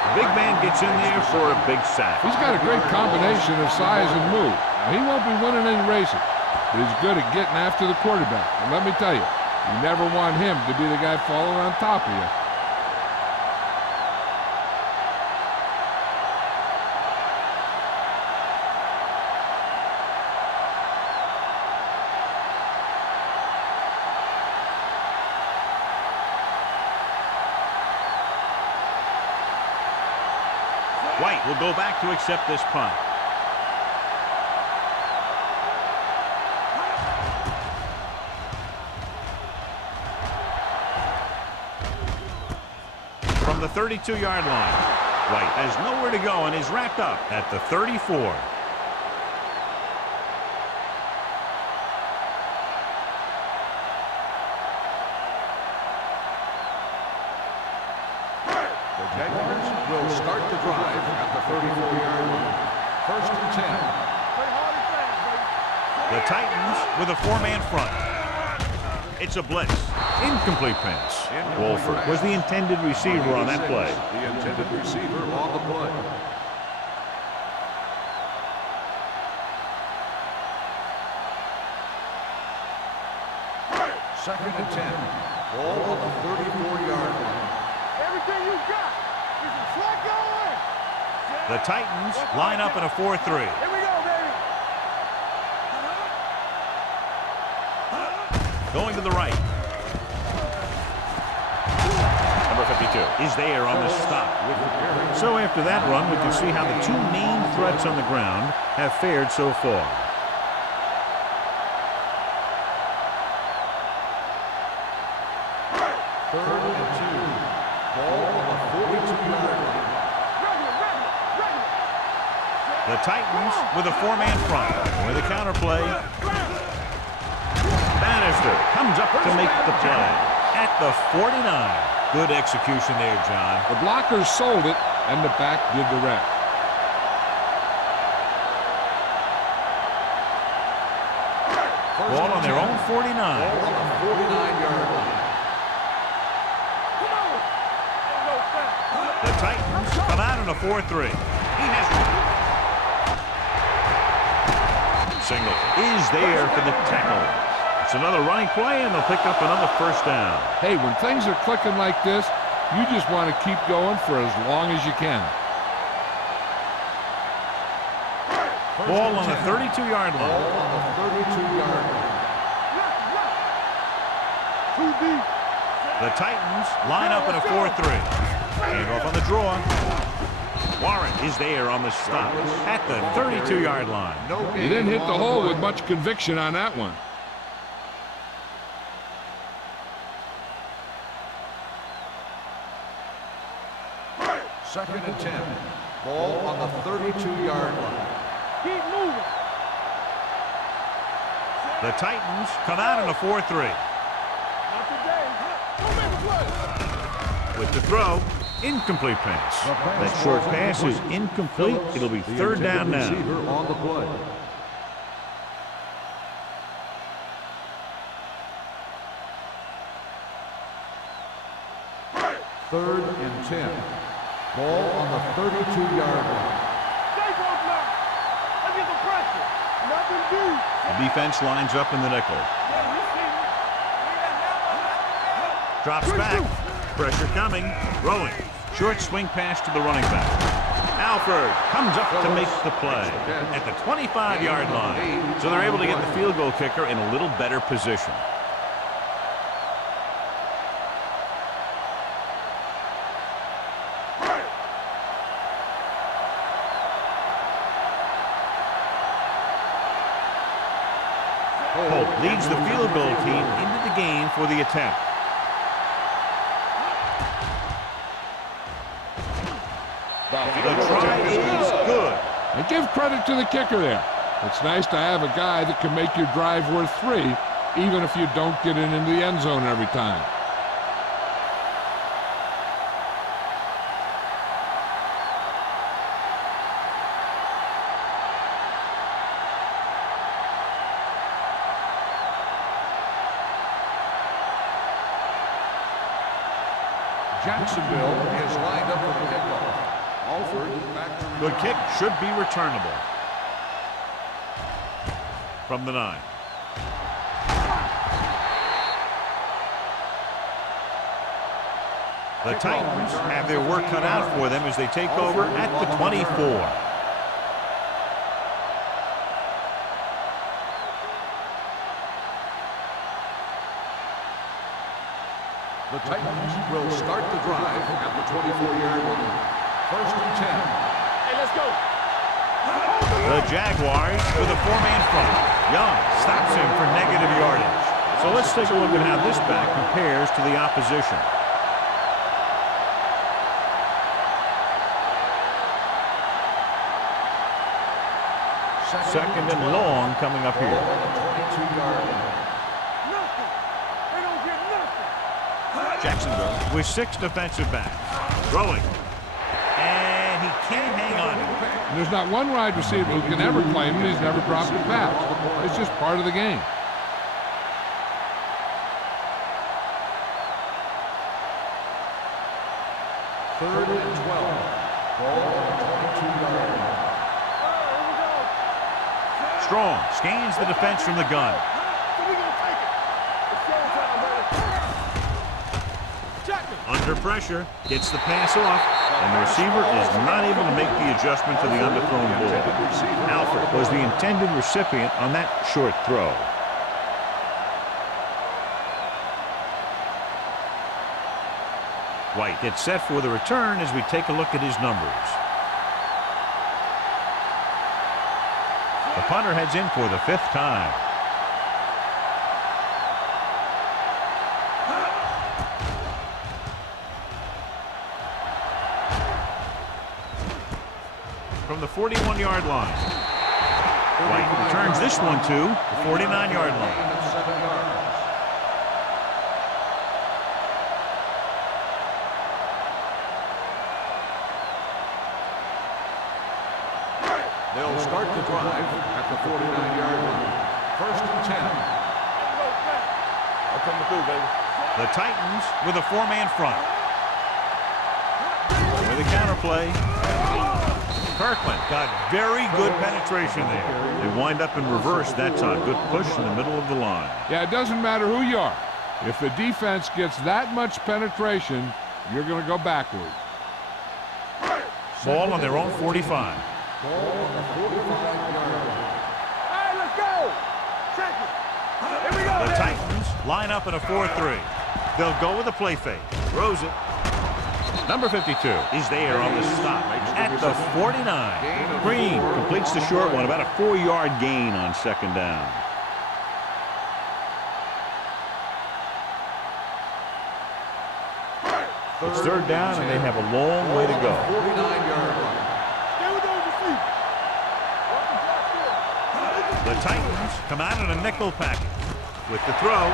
The big man gets in there for a big sack. He's got a great combination of size and move. Now, he won't be winning any races, but he's good at getting after the quarterback. And let me tell you, you never want him to be the guy falling on top of you. White will go back to accept this punt. From the 32-yard line, White has nowhere to go and is wrapped up at the 34. Jaguars will start the drive at the 34-yard line. First and 10. Play hard and fast, baby. The Titans with a 4-man front. It's a blitz. Incomplete pass. Wolford was the intended receiver on that play. The intended receiver on the play. Second and 10. Ball on the 34-yard line. Everything you got is a track going. The Titans line up in a 4-3. Here we go, baby. Going to the right. Number 52 is there on the stop. So after that run, we can see how the two main threats on the ground have fared so far. Third and 2. Ball on the 42-yard line. The Titans with a four-man front. With a counterplay. Bannister comes up to make the play at the 49. Good execution there, John. The blockers sold it, and the back did the rest. Ball on their own 49. Ball on the 49-yard line. The Titans come out in a 4-3. He has Singleton is there for the tackle. It's another running play, and they'll pick up another first down. Hey, when things are clicking like this, you just want to keep going for as long as you can. Ball on the 32-yard line. Ball on the 32-yard line. The Titans line up in a 4-3. Hand off on the draw. Warren is there on the stop at the 32-yard line. He didn't hit the hole with much conviction on that one. Second and 10. Ball on the 32-yard line. Keep moving. The Titans come out in a 4-3. Not today. Don't make a play. With the throw, incomplete pass. That short pass is incomplete. It'll be third down now. Receiver on the play. Third and 10. Ball on the 32-yard line. Stay close now. Let's get the pressure. Nothing deep. The defense lines up in the nickel. Drops back. Pressure coming. Rolling. Short swing pass to the running back. Alford comes up to make the play at the 25-yard line. So they're able to get the field goal kicker in a little better position. Holt leads the field goal team into the game for the attempt. The try is good. And give credit to the kicker there. It's nice to have a guy that can make your drive worth 3, even if you don't get it into the end zone every time. Jacksonville is lined up for the kickoff. Alford back to The kick should be returnable. From the 9. The Titans have their work cut out for them as they take over at the 24. The Titans will start the drive at the 24-yard line. First and 10. Hey, let's go. The Jaguars with a four-man front. Young stops him for negative yardage. So let's take a look at how this back compares to the opposition. Second and long coming up here. Ball on the 22-yard line. Nothing. They don't get nothing. Jacksonville with 6 defensive backs. Throwing. And he can't hang on to it. And there's not one wide receiver who can ever claim that he's never dropped a pass. It's just part of the game. Third and 12. Ball on the 22-yard line. Strong scans the defense from the gun. So we gonna take it. It's showtime, baby. Check it. On Under pressure, gets the pass off, and the receiver is not able to make the adjustment to the underthrown ball. Alford was the intended recipient on that short throw. White gets set for the return as we take a look at his numbers. The punter heads in for the 5th time. From the 41-yard line. White returns this one to the 49-yard line. They'll start the drive at the 49-yard line. 1st and 10. I'm coming through, baby. The Titans with a 4-man front. With a counterplay. Kirkland got very good penetration there. They wind up in reverse that time. Good push in the middle of the line. Yeah, it doesn't matter who you are. If the defense gets that much penetration, you're going to go backward. Ball on their own 45. Ball on the 45-yard line. All right, let's go. Check it. Here we go. The Titans line up in a 4-3. They'll go with a play fake. Throws it. Number 52 is there on the stop at the 49. Green completes the short one, about a 4-yard gain on 2nd down. It's 3rd down, and they have a long way to go. 49-yard line. Stay with those receivers. The Titans come out in a nickel package. With the throw,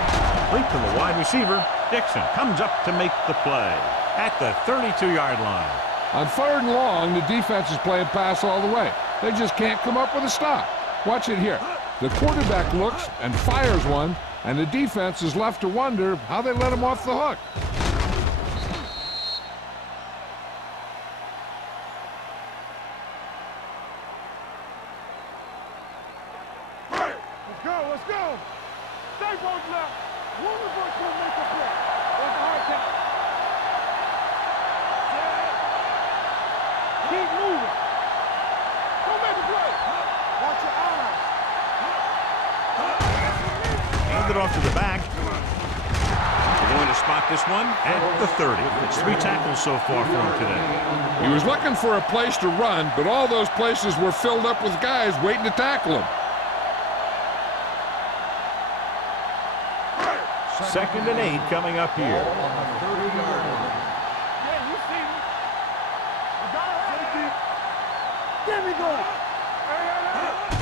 complete to the wide receiver. Dixon comes up to make the play at the 32-yard line. On 3rd and long, the defense is playing pass all the way. They just can't come up with a stop. Watch it here. The quarterback looks and fires one, and the defense is left to wonder how they let him off the hook. Let's go. Stay broken up. One of us will make a play. There's a hard count. Keep moving. Go make a play. Watch your eyes. Hand it off to the back. They're going to spot this one at the 30. It's 3 tackles so far for him today. He was looking for a place to run, but all those places were filled up with guys waiting to tackle him. 2nd and 8 coming up here. Ball on the 30-yard line. Yeah, you see me. You got it. Give me going.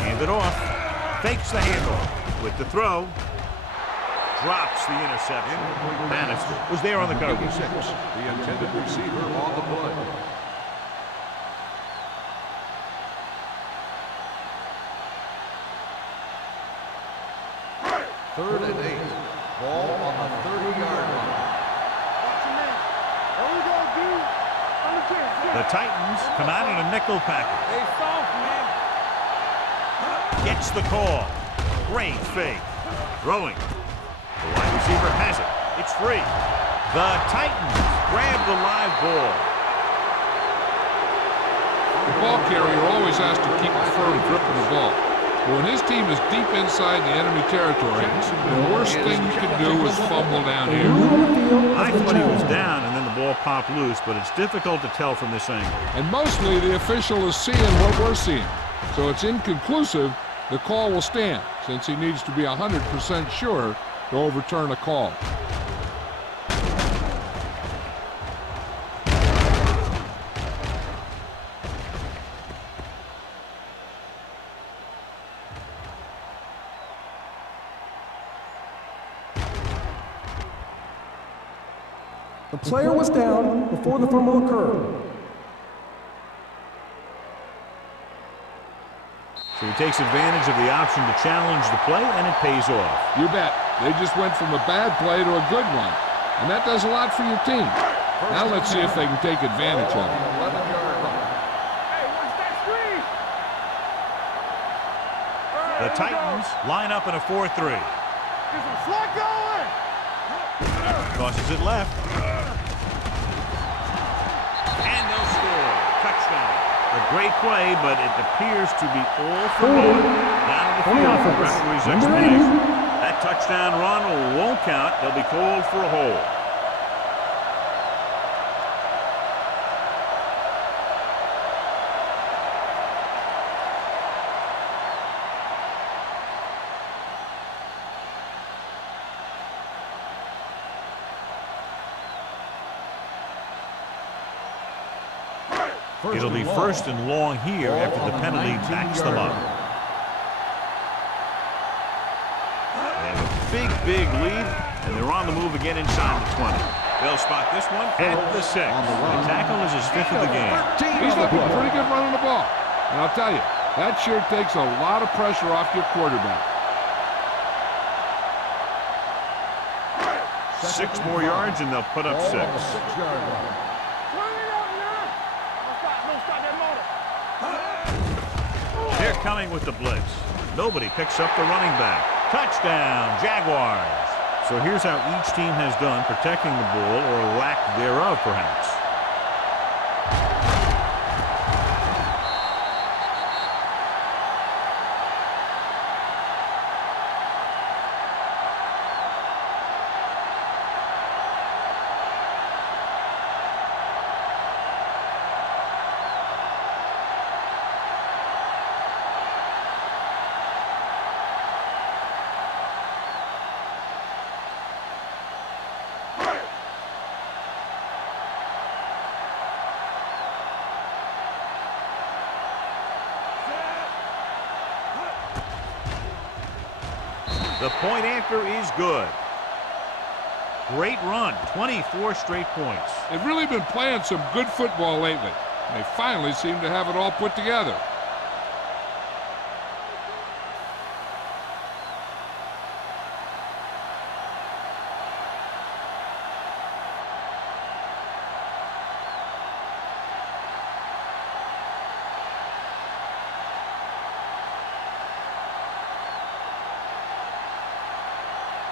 Hand it off. Fakes the handoff. With the throw. Drops the interception. Bannister was there on the coverage. 86, the intended receiver on the play. Third and 8. Ball on the 30-yard line. Watch your man. There we go, dude. On the kids. The Titans come out in a nickel package. Hey, soft, man. Gets the call. Great fake. Throwing. The wide receiver has it. It's free. The Titans grab the live ball. The ball carrier always has to keep a firm grip of the ball. But when his team is deep inside the enemy territory, the worst thing you can do is fumble down here. I thought he was down and then the ball popped loose, but it's difficult to tell from this angle. And mostly the official is seeing what we're seeing. So it's inconclusive. The call will stand since he needs to be 100% sure to overturn a call. The player was down before the fumble occurred. So he takes advantage of the option to challenge the play, and it pays off. You bet. They just went from a bad play to a good one. And that does a lot for your team. Now let's see if they can take advantage of it. 11-yard line. Hey, watch that screen. The Titans line up in a 4-3. Get some slack going. Tosses it left. A great play, but it appears to be all for naught. Down the field for the referee's explanation. That touchdown run won't count. They'll be called for a hold. It'll be first and long here after the penalty backs them up. They have a big lead, and they're on the move again inside the 20. They'll spot this one at the 6. The tackle is his 5th of the game. He's looking pretty good running the ball. And I'll tell you, that sure takes a lot of pressure off your quarterback. 6 more yards, and they'll put up 6. They're coming with the blitz. Nobody picks up the running back. Touchdown, Jaguars. So here's how each team has done protecting the ball, or lack thereof, perhaps. The point after is good. Great run, 24 straight points. They've really been playing some good football lately. They finally seem to have it all put together.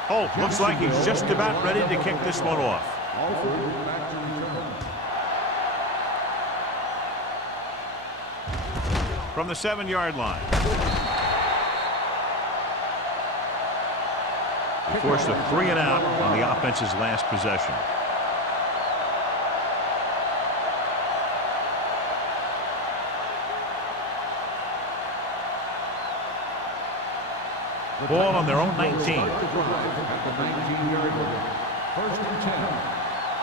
Holt looks like he's just about ready to kick this one off. From the 7-yard line. He forced a 3 and out on the offense's last possession. Ball on their own 19. At the 19-yard line. First and 10.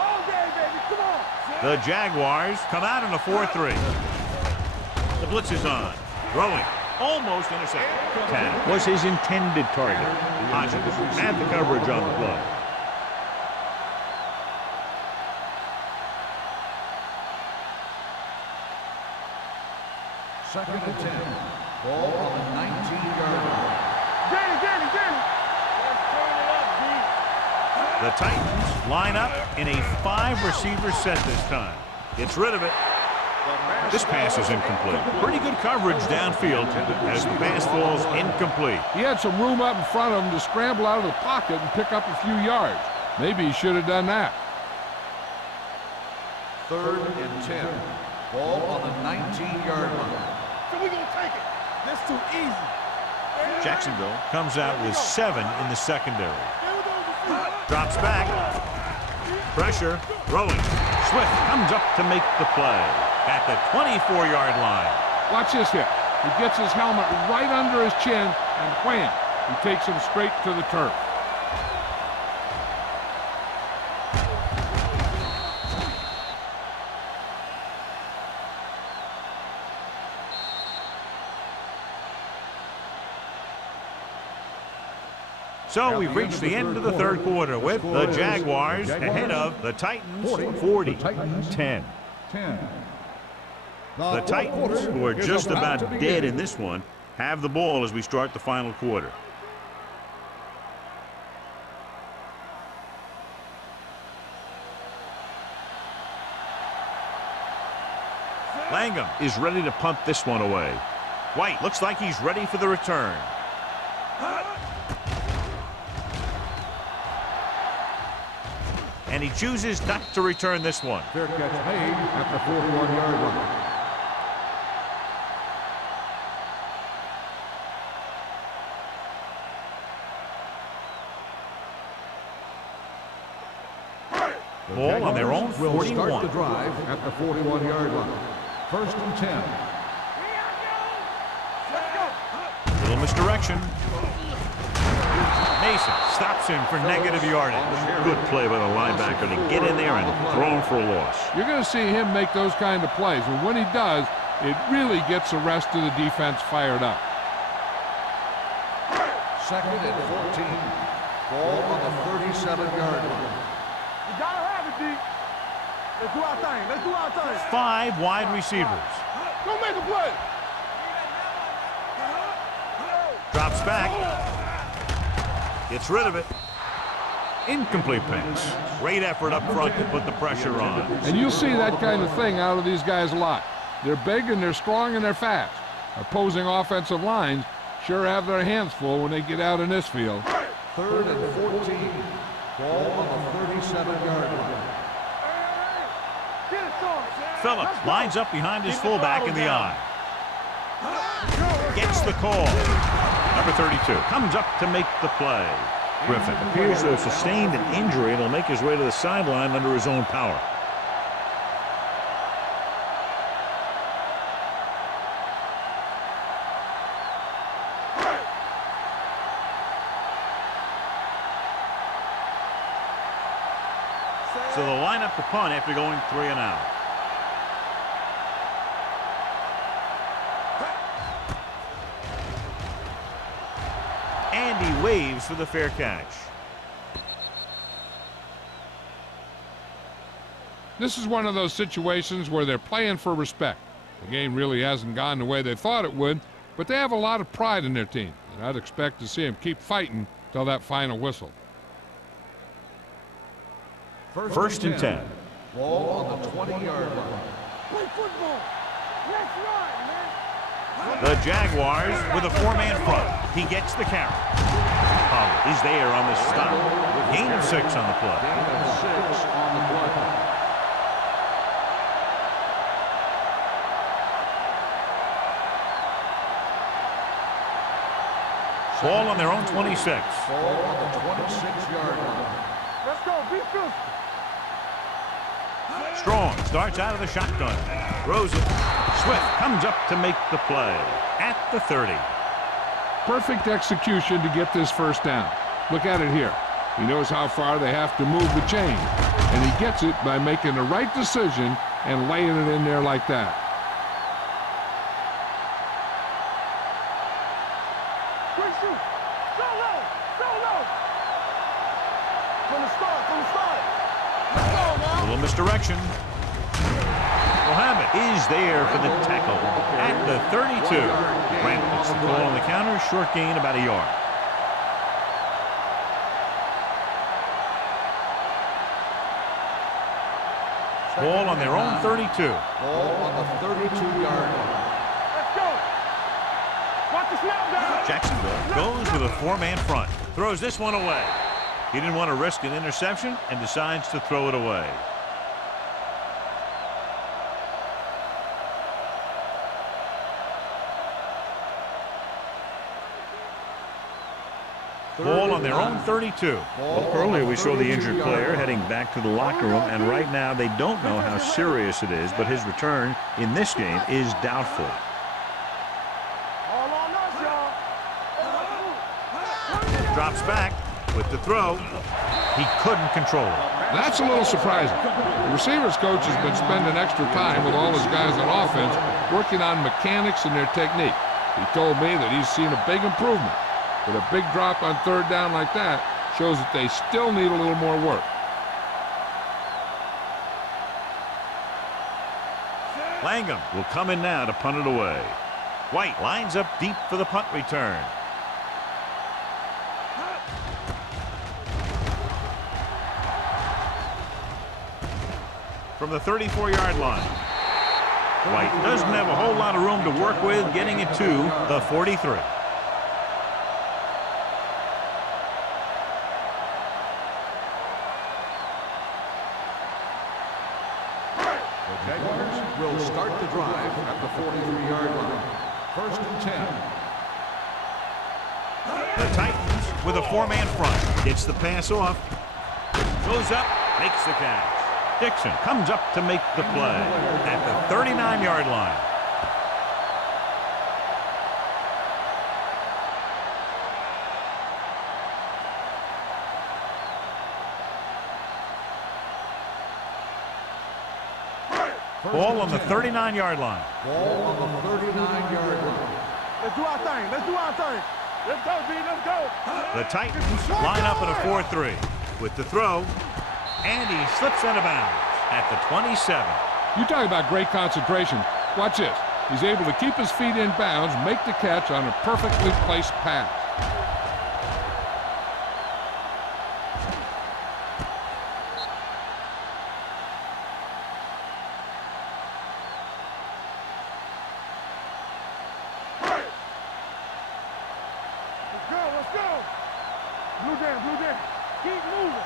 All day, baby. Come on. The Jaguars come out in a 4-3. The blitz is on. Throwing. Almost intercepted. Tan was his intended target. Hodges had the coverage on the play. Second and 10. Ball on the 19-yard line. Danny. Let's turn it up, D. The Titans line up in a 5-receiver set this time. Gets rid of it. This pass is incomplete. Pretty good coverage downfield as the pass falls incomplete. He had some room up in front of him to scramble out of the pocket and pick up a few yards. Maybe he should have done that. Third and 10. Ball on the 19-yard line. So we gonna take it. This too easy. Jacksonville comes out with 7 in the secondary. Drops back. Pressure. Throwing. Swift comes up to make the play at the 24-yard line. Watch this hit. He gets his helmet right under his chin, and wham, he takes him straight to the turf. So we've reached the end of the third quarter with the Jaguars ahead of the Titans 40-10. The Titans, who are just about dead in this one, have the ball as we start the final quarter. Langham is ready to punt this one away. White looks like he's ready for the return. And he chooses not to return this one. Fair catch made at the 41-yard line. Ball on their own Will start the 41. drive at the 41-yard line. First and 10. Little misdirection. Mason stops him for negative yardage. Good play by the linebacker to get in there and throw him for a loss. You're going to see him make those kind of plays, and when he does, it really gets the rest of the defense fired up. Second and 14. Ball on the 37-yard line. You gotta have it, D. Let's do our thing. Let's do our thing. 5 wide receivers. Go make a play. Drops back. Gets rid of it. Incomplete pass. Great effort up front to put the pressure on. And you'll see that kind of thing out of these guys a lot. They're big and they're strong and they're fast. Opposing offensive lines sure have their hands full when they get out in this field. Third and 14. Ball on the 37-yard line. Get it, son. Phillips lines up behind his fullback in the eye. Gets the call. Number 32 comes up to make the play. Griffin appears to have sustained an injury and will make his way to the sideline under his own power. So they'll line up the punt after going 3 and out. And he waves for the fair catch. This is one of those situations where they're playing for respect. The game really hasn't gone the way they thought it would, but they have a lot of pride in their team, and I'd expect to see them keep fighting till that final whistle. First and 10. Ball on the 20-yard line. Play football. Let's run, man. The Jaguars with a 4-man front. He gets the carry. Pollard is there on the stop. Gain of 6 on the play. Gain of 6 on the play. Ball on their own 26. Ball on the 26-yard line. Let's go. Be physical. Strong starts out of the shotgun. Throws it. Swift comes up to make the play at the 30. Perfect execution to get this first down. Look at it here. He knows how far they have to move the chain, and he gets it by making the right decision and laying it in there like that. Quick shoot. Go low. Go low. From the start. Let's go now. Little misdirection. Mohammed is there for the tackle at the 32. Grant gets the ball on the counter. Short gain about a yard. Ball on their own 32. Ball on the 32-yard line. Let's go. Watch the snap down. Jacksonville goes with a 4-man front. Throws this one away. He didn't want to risk an interception and decides to throw it away. Ball on their own 32. Well, earlier we saw the injured player heading back to the locker room, and right now they don't know how serious it is, but his return in this game is doubtful. All on us, y'all. Drops back with the throw. He couldn't control it. That's a little surprising. The receivers coach has been spending extra time with all his guys on offense working on mechanics and their technique. He told me that he's seen a big improvement. But a big drop on third down like that shows that they still need a little more work. Langham will come in now to punt it away. White lines up deep for the punt return. From the 34-yard line. White doesn't have a whole lot of room to work with, getting it to the 43. Jaguars will start the drive at the 43-yard line. First and 10. The Titans with a 4-man front. Gets the pass off. Goes up, makes the catch. Dixon comes up to make the play at the 39-yard line. Ball on the 39-yard line. Ball on the 39-yard line. Let's do our thing. Let's do our thing. Let's go, B. Let's go. The Titans line up in a 4-3 with the throw, and he slips out of bounds at the 27. You talk about great concentration. Watch this. He's able to keep his feet in bounds, make the catch on a perfectly placed pass. Let's go. Blue down, blue down. Keep moving.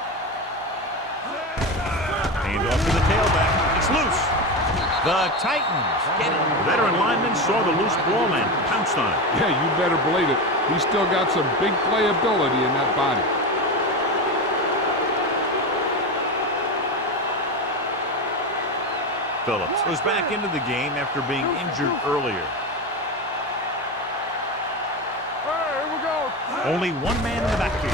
Hand off to the tailback. It's loose. The Titans get it. The veteran lineman saw the loose ball and pounced on it. Yeah, you better believe it. He's still got some big playability in that body. Phillips was back into the game after being injured earlier. Only one man in the backfield.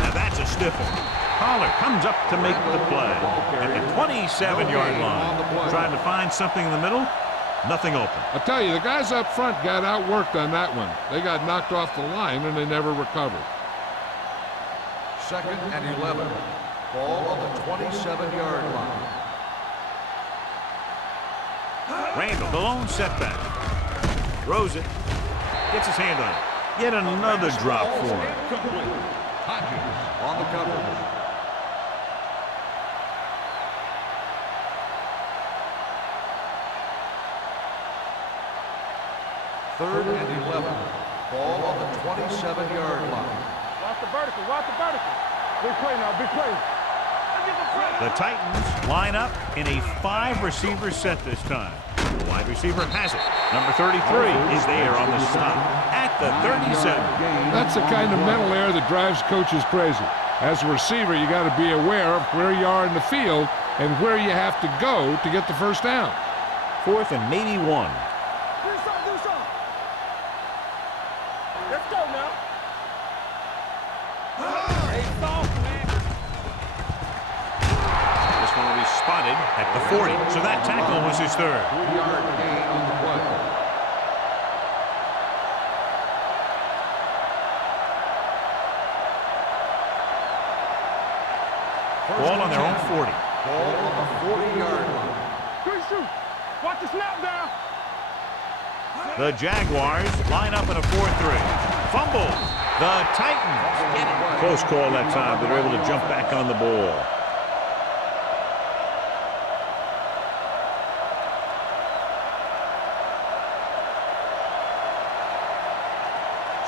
Now that's a stiff one. Pollard comes up to make the play at the 27-yard line. Trying to find something in the middle. Nothing open. I tell you, the guys up front got outworked on that one. They got knocked off the line and they never recovered. 2nd and 11. Ball on the 27-yard line. Randall, the lone setback. Throws it. Gets his hand on it. Yet another drop for him. Hodges on the coverage. Third and 11. Ball on the 27-yard line. Watch the vertical. Watch the vertical. Big play now. Big play. The Titans line up in a 5-receiver set this time. The wide receiver has it. Number 33 is there on the stop at the 37. That's the kind of mental error that drives coaches crazy. As a receiver, you got to be aware of where you are in the field and where you have to go to get the first down. 4th and maybe 1. Do something. Do something. Let's go now. Hey, soft, man. This one will be spotted at the 40. So that tackle was his 3rd. 3-yard gain on the play. Ball on their own 40. Ball on the 40-yard line. Good shoot. Watch the snap down. The Jaguars line up in a 4-3. Fumble. The Titans get it. Close call that time, but they're able to jump back on the ball.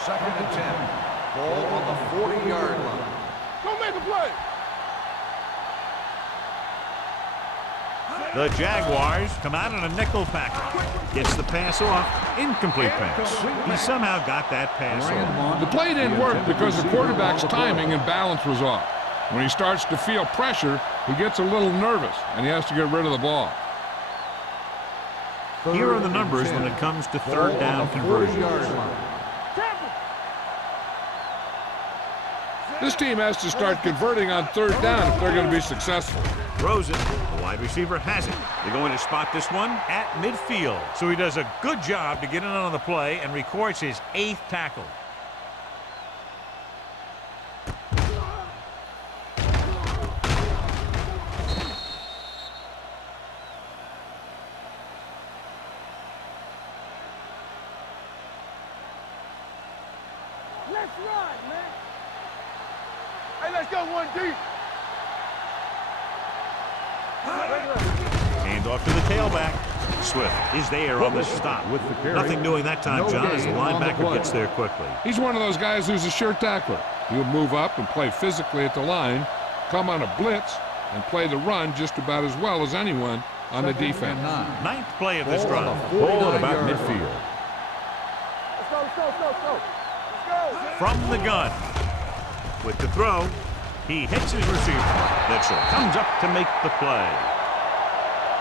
Second and 10. Ball on the 40-yard line. Go make a play. The Jaguars come out in a nickel package. Gets the pass off. Incomplete pass. He somehow got that pass off. The play didn't work because the quarterback's timing and balance was off. When he starts to feel pressure, he gets a little nervous, and he has to get rid of the ball. Here are the numbers when it comes to 3rd down conversion. This team has to start converting on 3rd down if they're going to be successful. Throws it. The wide receiver has it. They're going to spot this one at midfield. So he does a good job to get in on the play and records his 8th tackle. Let's ride, man. Hey, let's go 1 deep. Hand off to the tailback. Swift is there on the stop. With the carry. Nothing doing that time, John, as the linebacker gets there quickly. He's one of those guys who's a sure tackler. He'll move up and play physically at the line, come on a blitz, and play the run just about as well as anyone on the defense. 9th play of this drive. Ball at about midfield. Let's go, let's go, let's go, let's go. Let's go. From the gun. With the throw, he hits his receiver. Mitchell comes up to make the play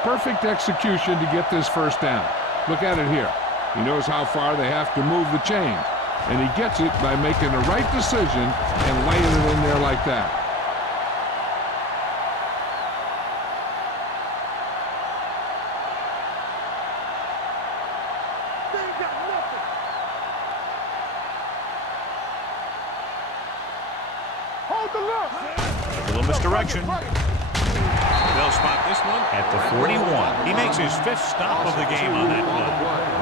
perfect execution to get this first down. Look at it here. He knows how far they have to move the chains, and he gets it by making the right decision and laying it in there like that. They ain't got nothing. Hold the look. A little misdirection. They'll spot this one at the 41. He makes his 5th stop of the game on that play.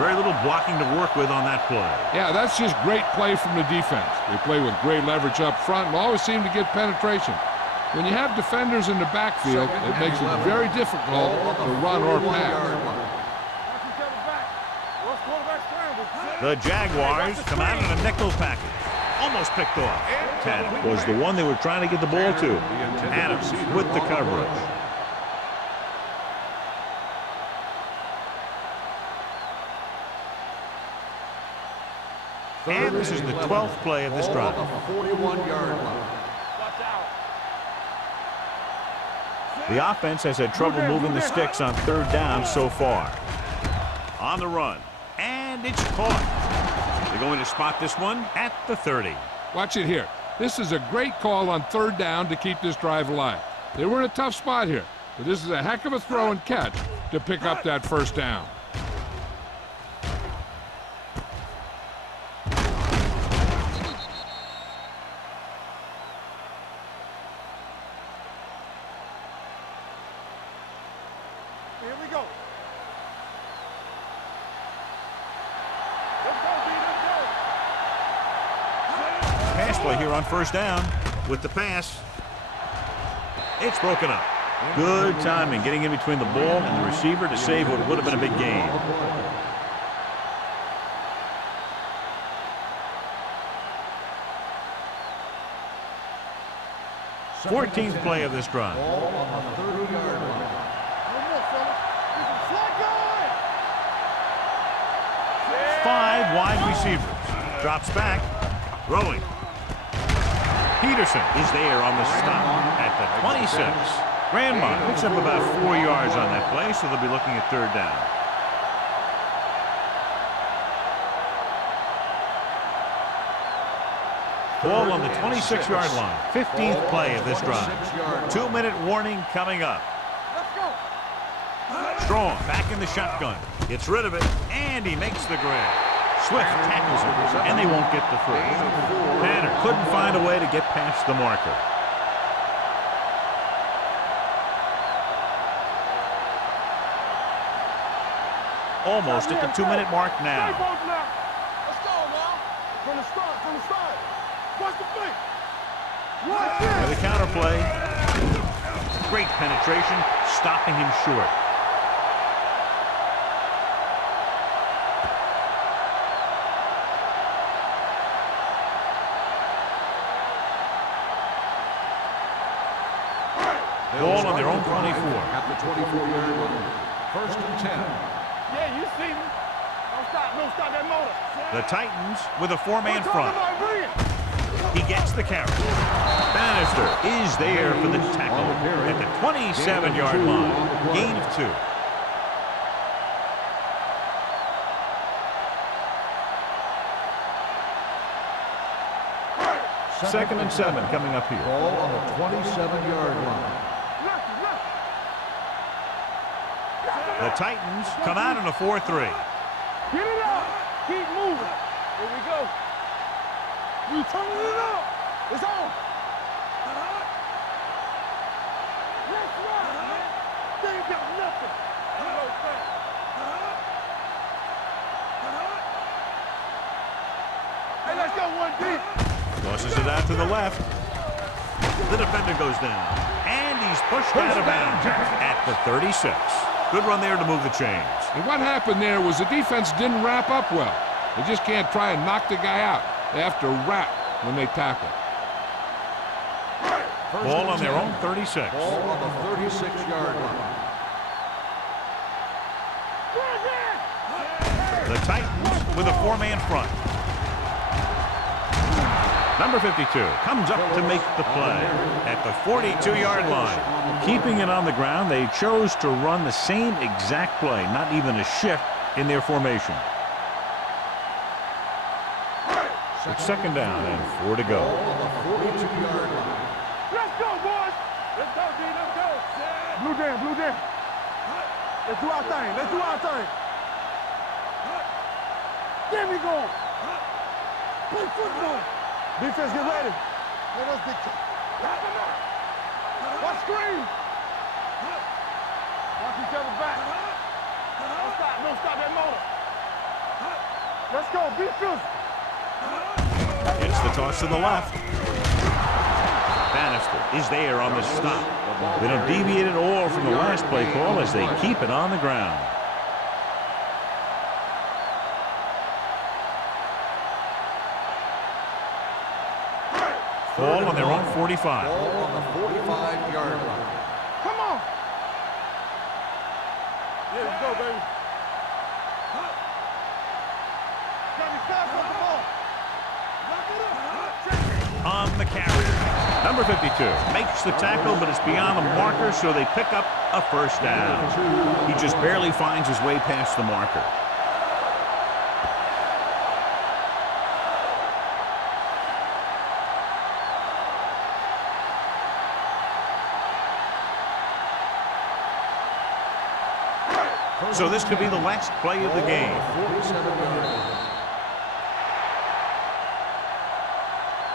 Very little blocking to work with on that play. Yeah, that's just great play from the defense. They play with great leverage up front and always seem to get penetration. When you have defenders in the backfield, it makes it very difficult to run or pass. Watch each other back. Rush quarterback scramble. The Jaguars come out in a nickel package. Almost picked off. 10 was the one they were trying to get the ball to. Adams with the coverage. And this is the 12th play of this drive. 41-yard line. Watch out. The offense has had trouble moving the sticks on 3rd down so far. On the run. And it's caught. They're going to spot this one at the 30. Watch it here. This is a great call on 3rd down to keep this drive alive. They were in a tough spot here, but this is a heck of a throw and catch to pick up that first down. Here we go. Let's go, B. Let's go. Pass play here on 1st down with the pass. It's broken up. Good timing getting in between the ball and the receiver to save what would have been a big gain. Fourteenth play of this drive. Ball on the 30-yard line. No more, fellas. This is flat guy. 5 wide receivers. Drops back. Throwing. Peterson is there on the stop at the 26. Grandma picks up about 4 yards on that play, so they'll be looking at 3rd down. Ball on the 26-yard line. 15th play of this drive. 2-minute warning coming up. Let's go. Strong back in the shotgun. Gets rid of it, and he makes the grab. Swift tackles him, and they won't get the first. Tanner couldn't find a way to get past the marker. Almost at the 2-minute mark Stay now. both now. Let's go now. From the start, from the start. Watch the fake. Watch And this. the counterplay. Great penetration, stopping him short. Ball on their own 24. At the 24-yard line. 1st and 10. Yeah, you see me. Don't stop that motor. The Titans with a 4-man We're front. talking about bringing. He gets the carry. Bannister is there for the tackle at the 27-yard line. Gain of 2. Second and 7 coming up here. Ball on the 27-yard line. Lucky, lucky. The Titans come out in a 4-3. Get it up. Keep moving. Here we go. We turning it up. It's on. Let's ride, man. They ain't got nothing. Hello, fam. Hey, let's go, 1D. Tosses it out to the left. The defender goes down. And he's pushed out of bounds at the 36. Good run there to move the chains. And what happened there was the defense didn't wrap up well. They just can't try and knock the guy out. They have to wrap when they tackle. Ball on their own 36. Ball on the 36-yard line. The Titans with a 4-man front. Number 52 comes up to make the play at the 42-yard line. Keeping it on the ground, they chose to run the same exact play, not even a shift in their formation. It's second down and 4 to go. On the 42-yard line. Let's go, boys. Let's go, D. Let's go. Blue jam, blue jam. Let's do our thing. Let's do our thing. There we go. Play football. Defense, get ready. Let us dictate. Watch screen. Watch each other back. Don't stop. Don't stop that motor. Let's go. Be physical. It's the toss to the left. Bannister is there on the stop. They don't deviate at all from the last play call as they keep it on the ground. Ball on their own 45. Ball on the 45-yard line. Come on. Yeah, let's go, baby. Gotta be fast on the ball. Lock it up. On the carry. Number 52 makes the tackle, but it's beyond the marker, so they pick up a first down. He just barely finds his way past the marker. So this could be the last play of the game. 47-yard line.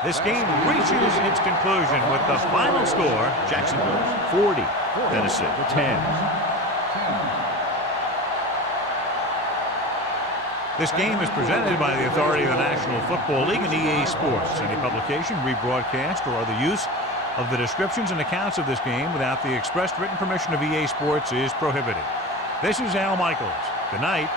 This game reaches its conclusion with the final score, Jacksonville 40, Tennessee 10. This game is presented by the authority of the National Football League and EA Sports. Any publication, rebroadcast, or other use of the descriptions and accounts of this game without the expressed written permission of EA Sports is prohibited. This is Al Michaels. Good night.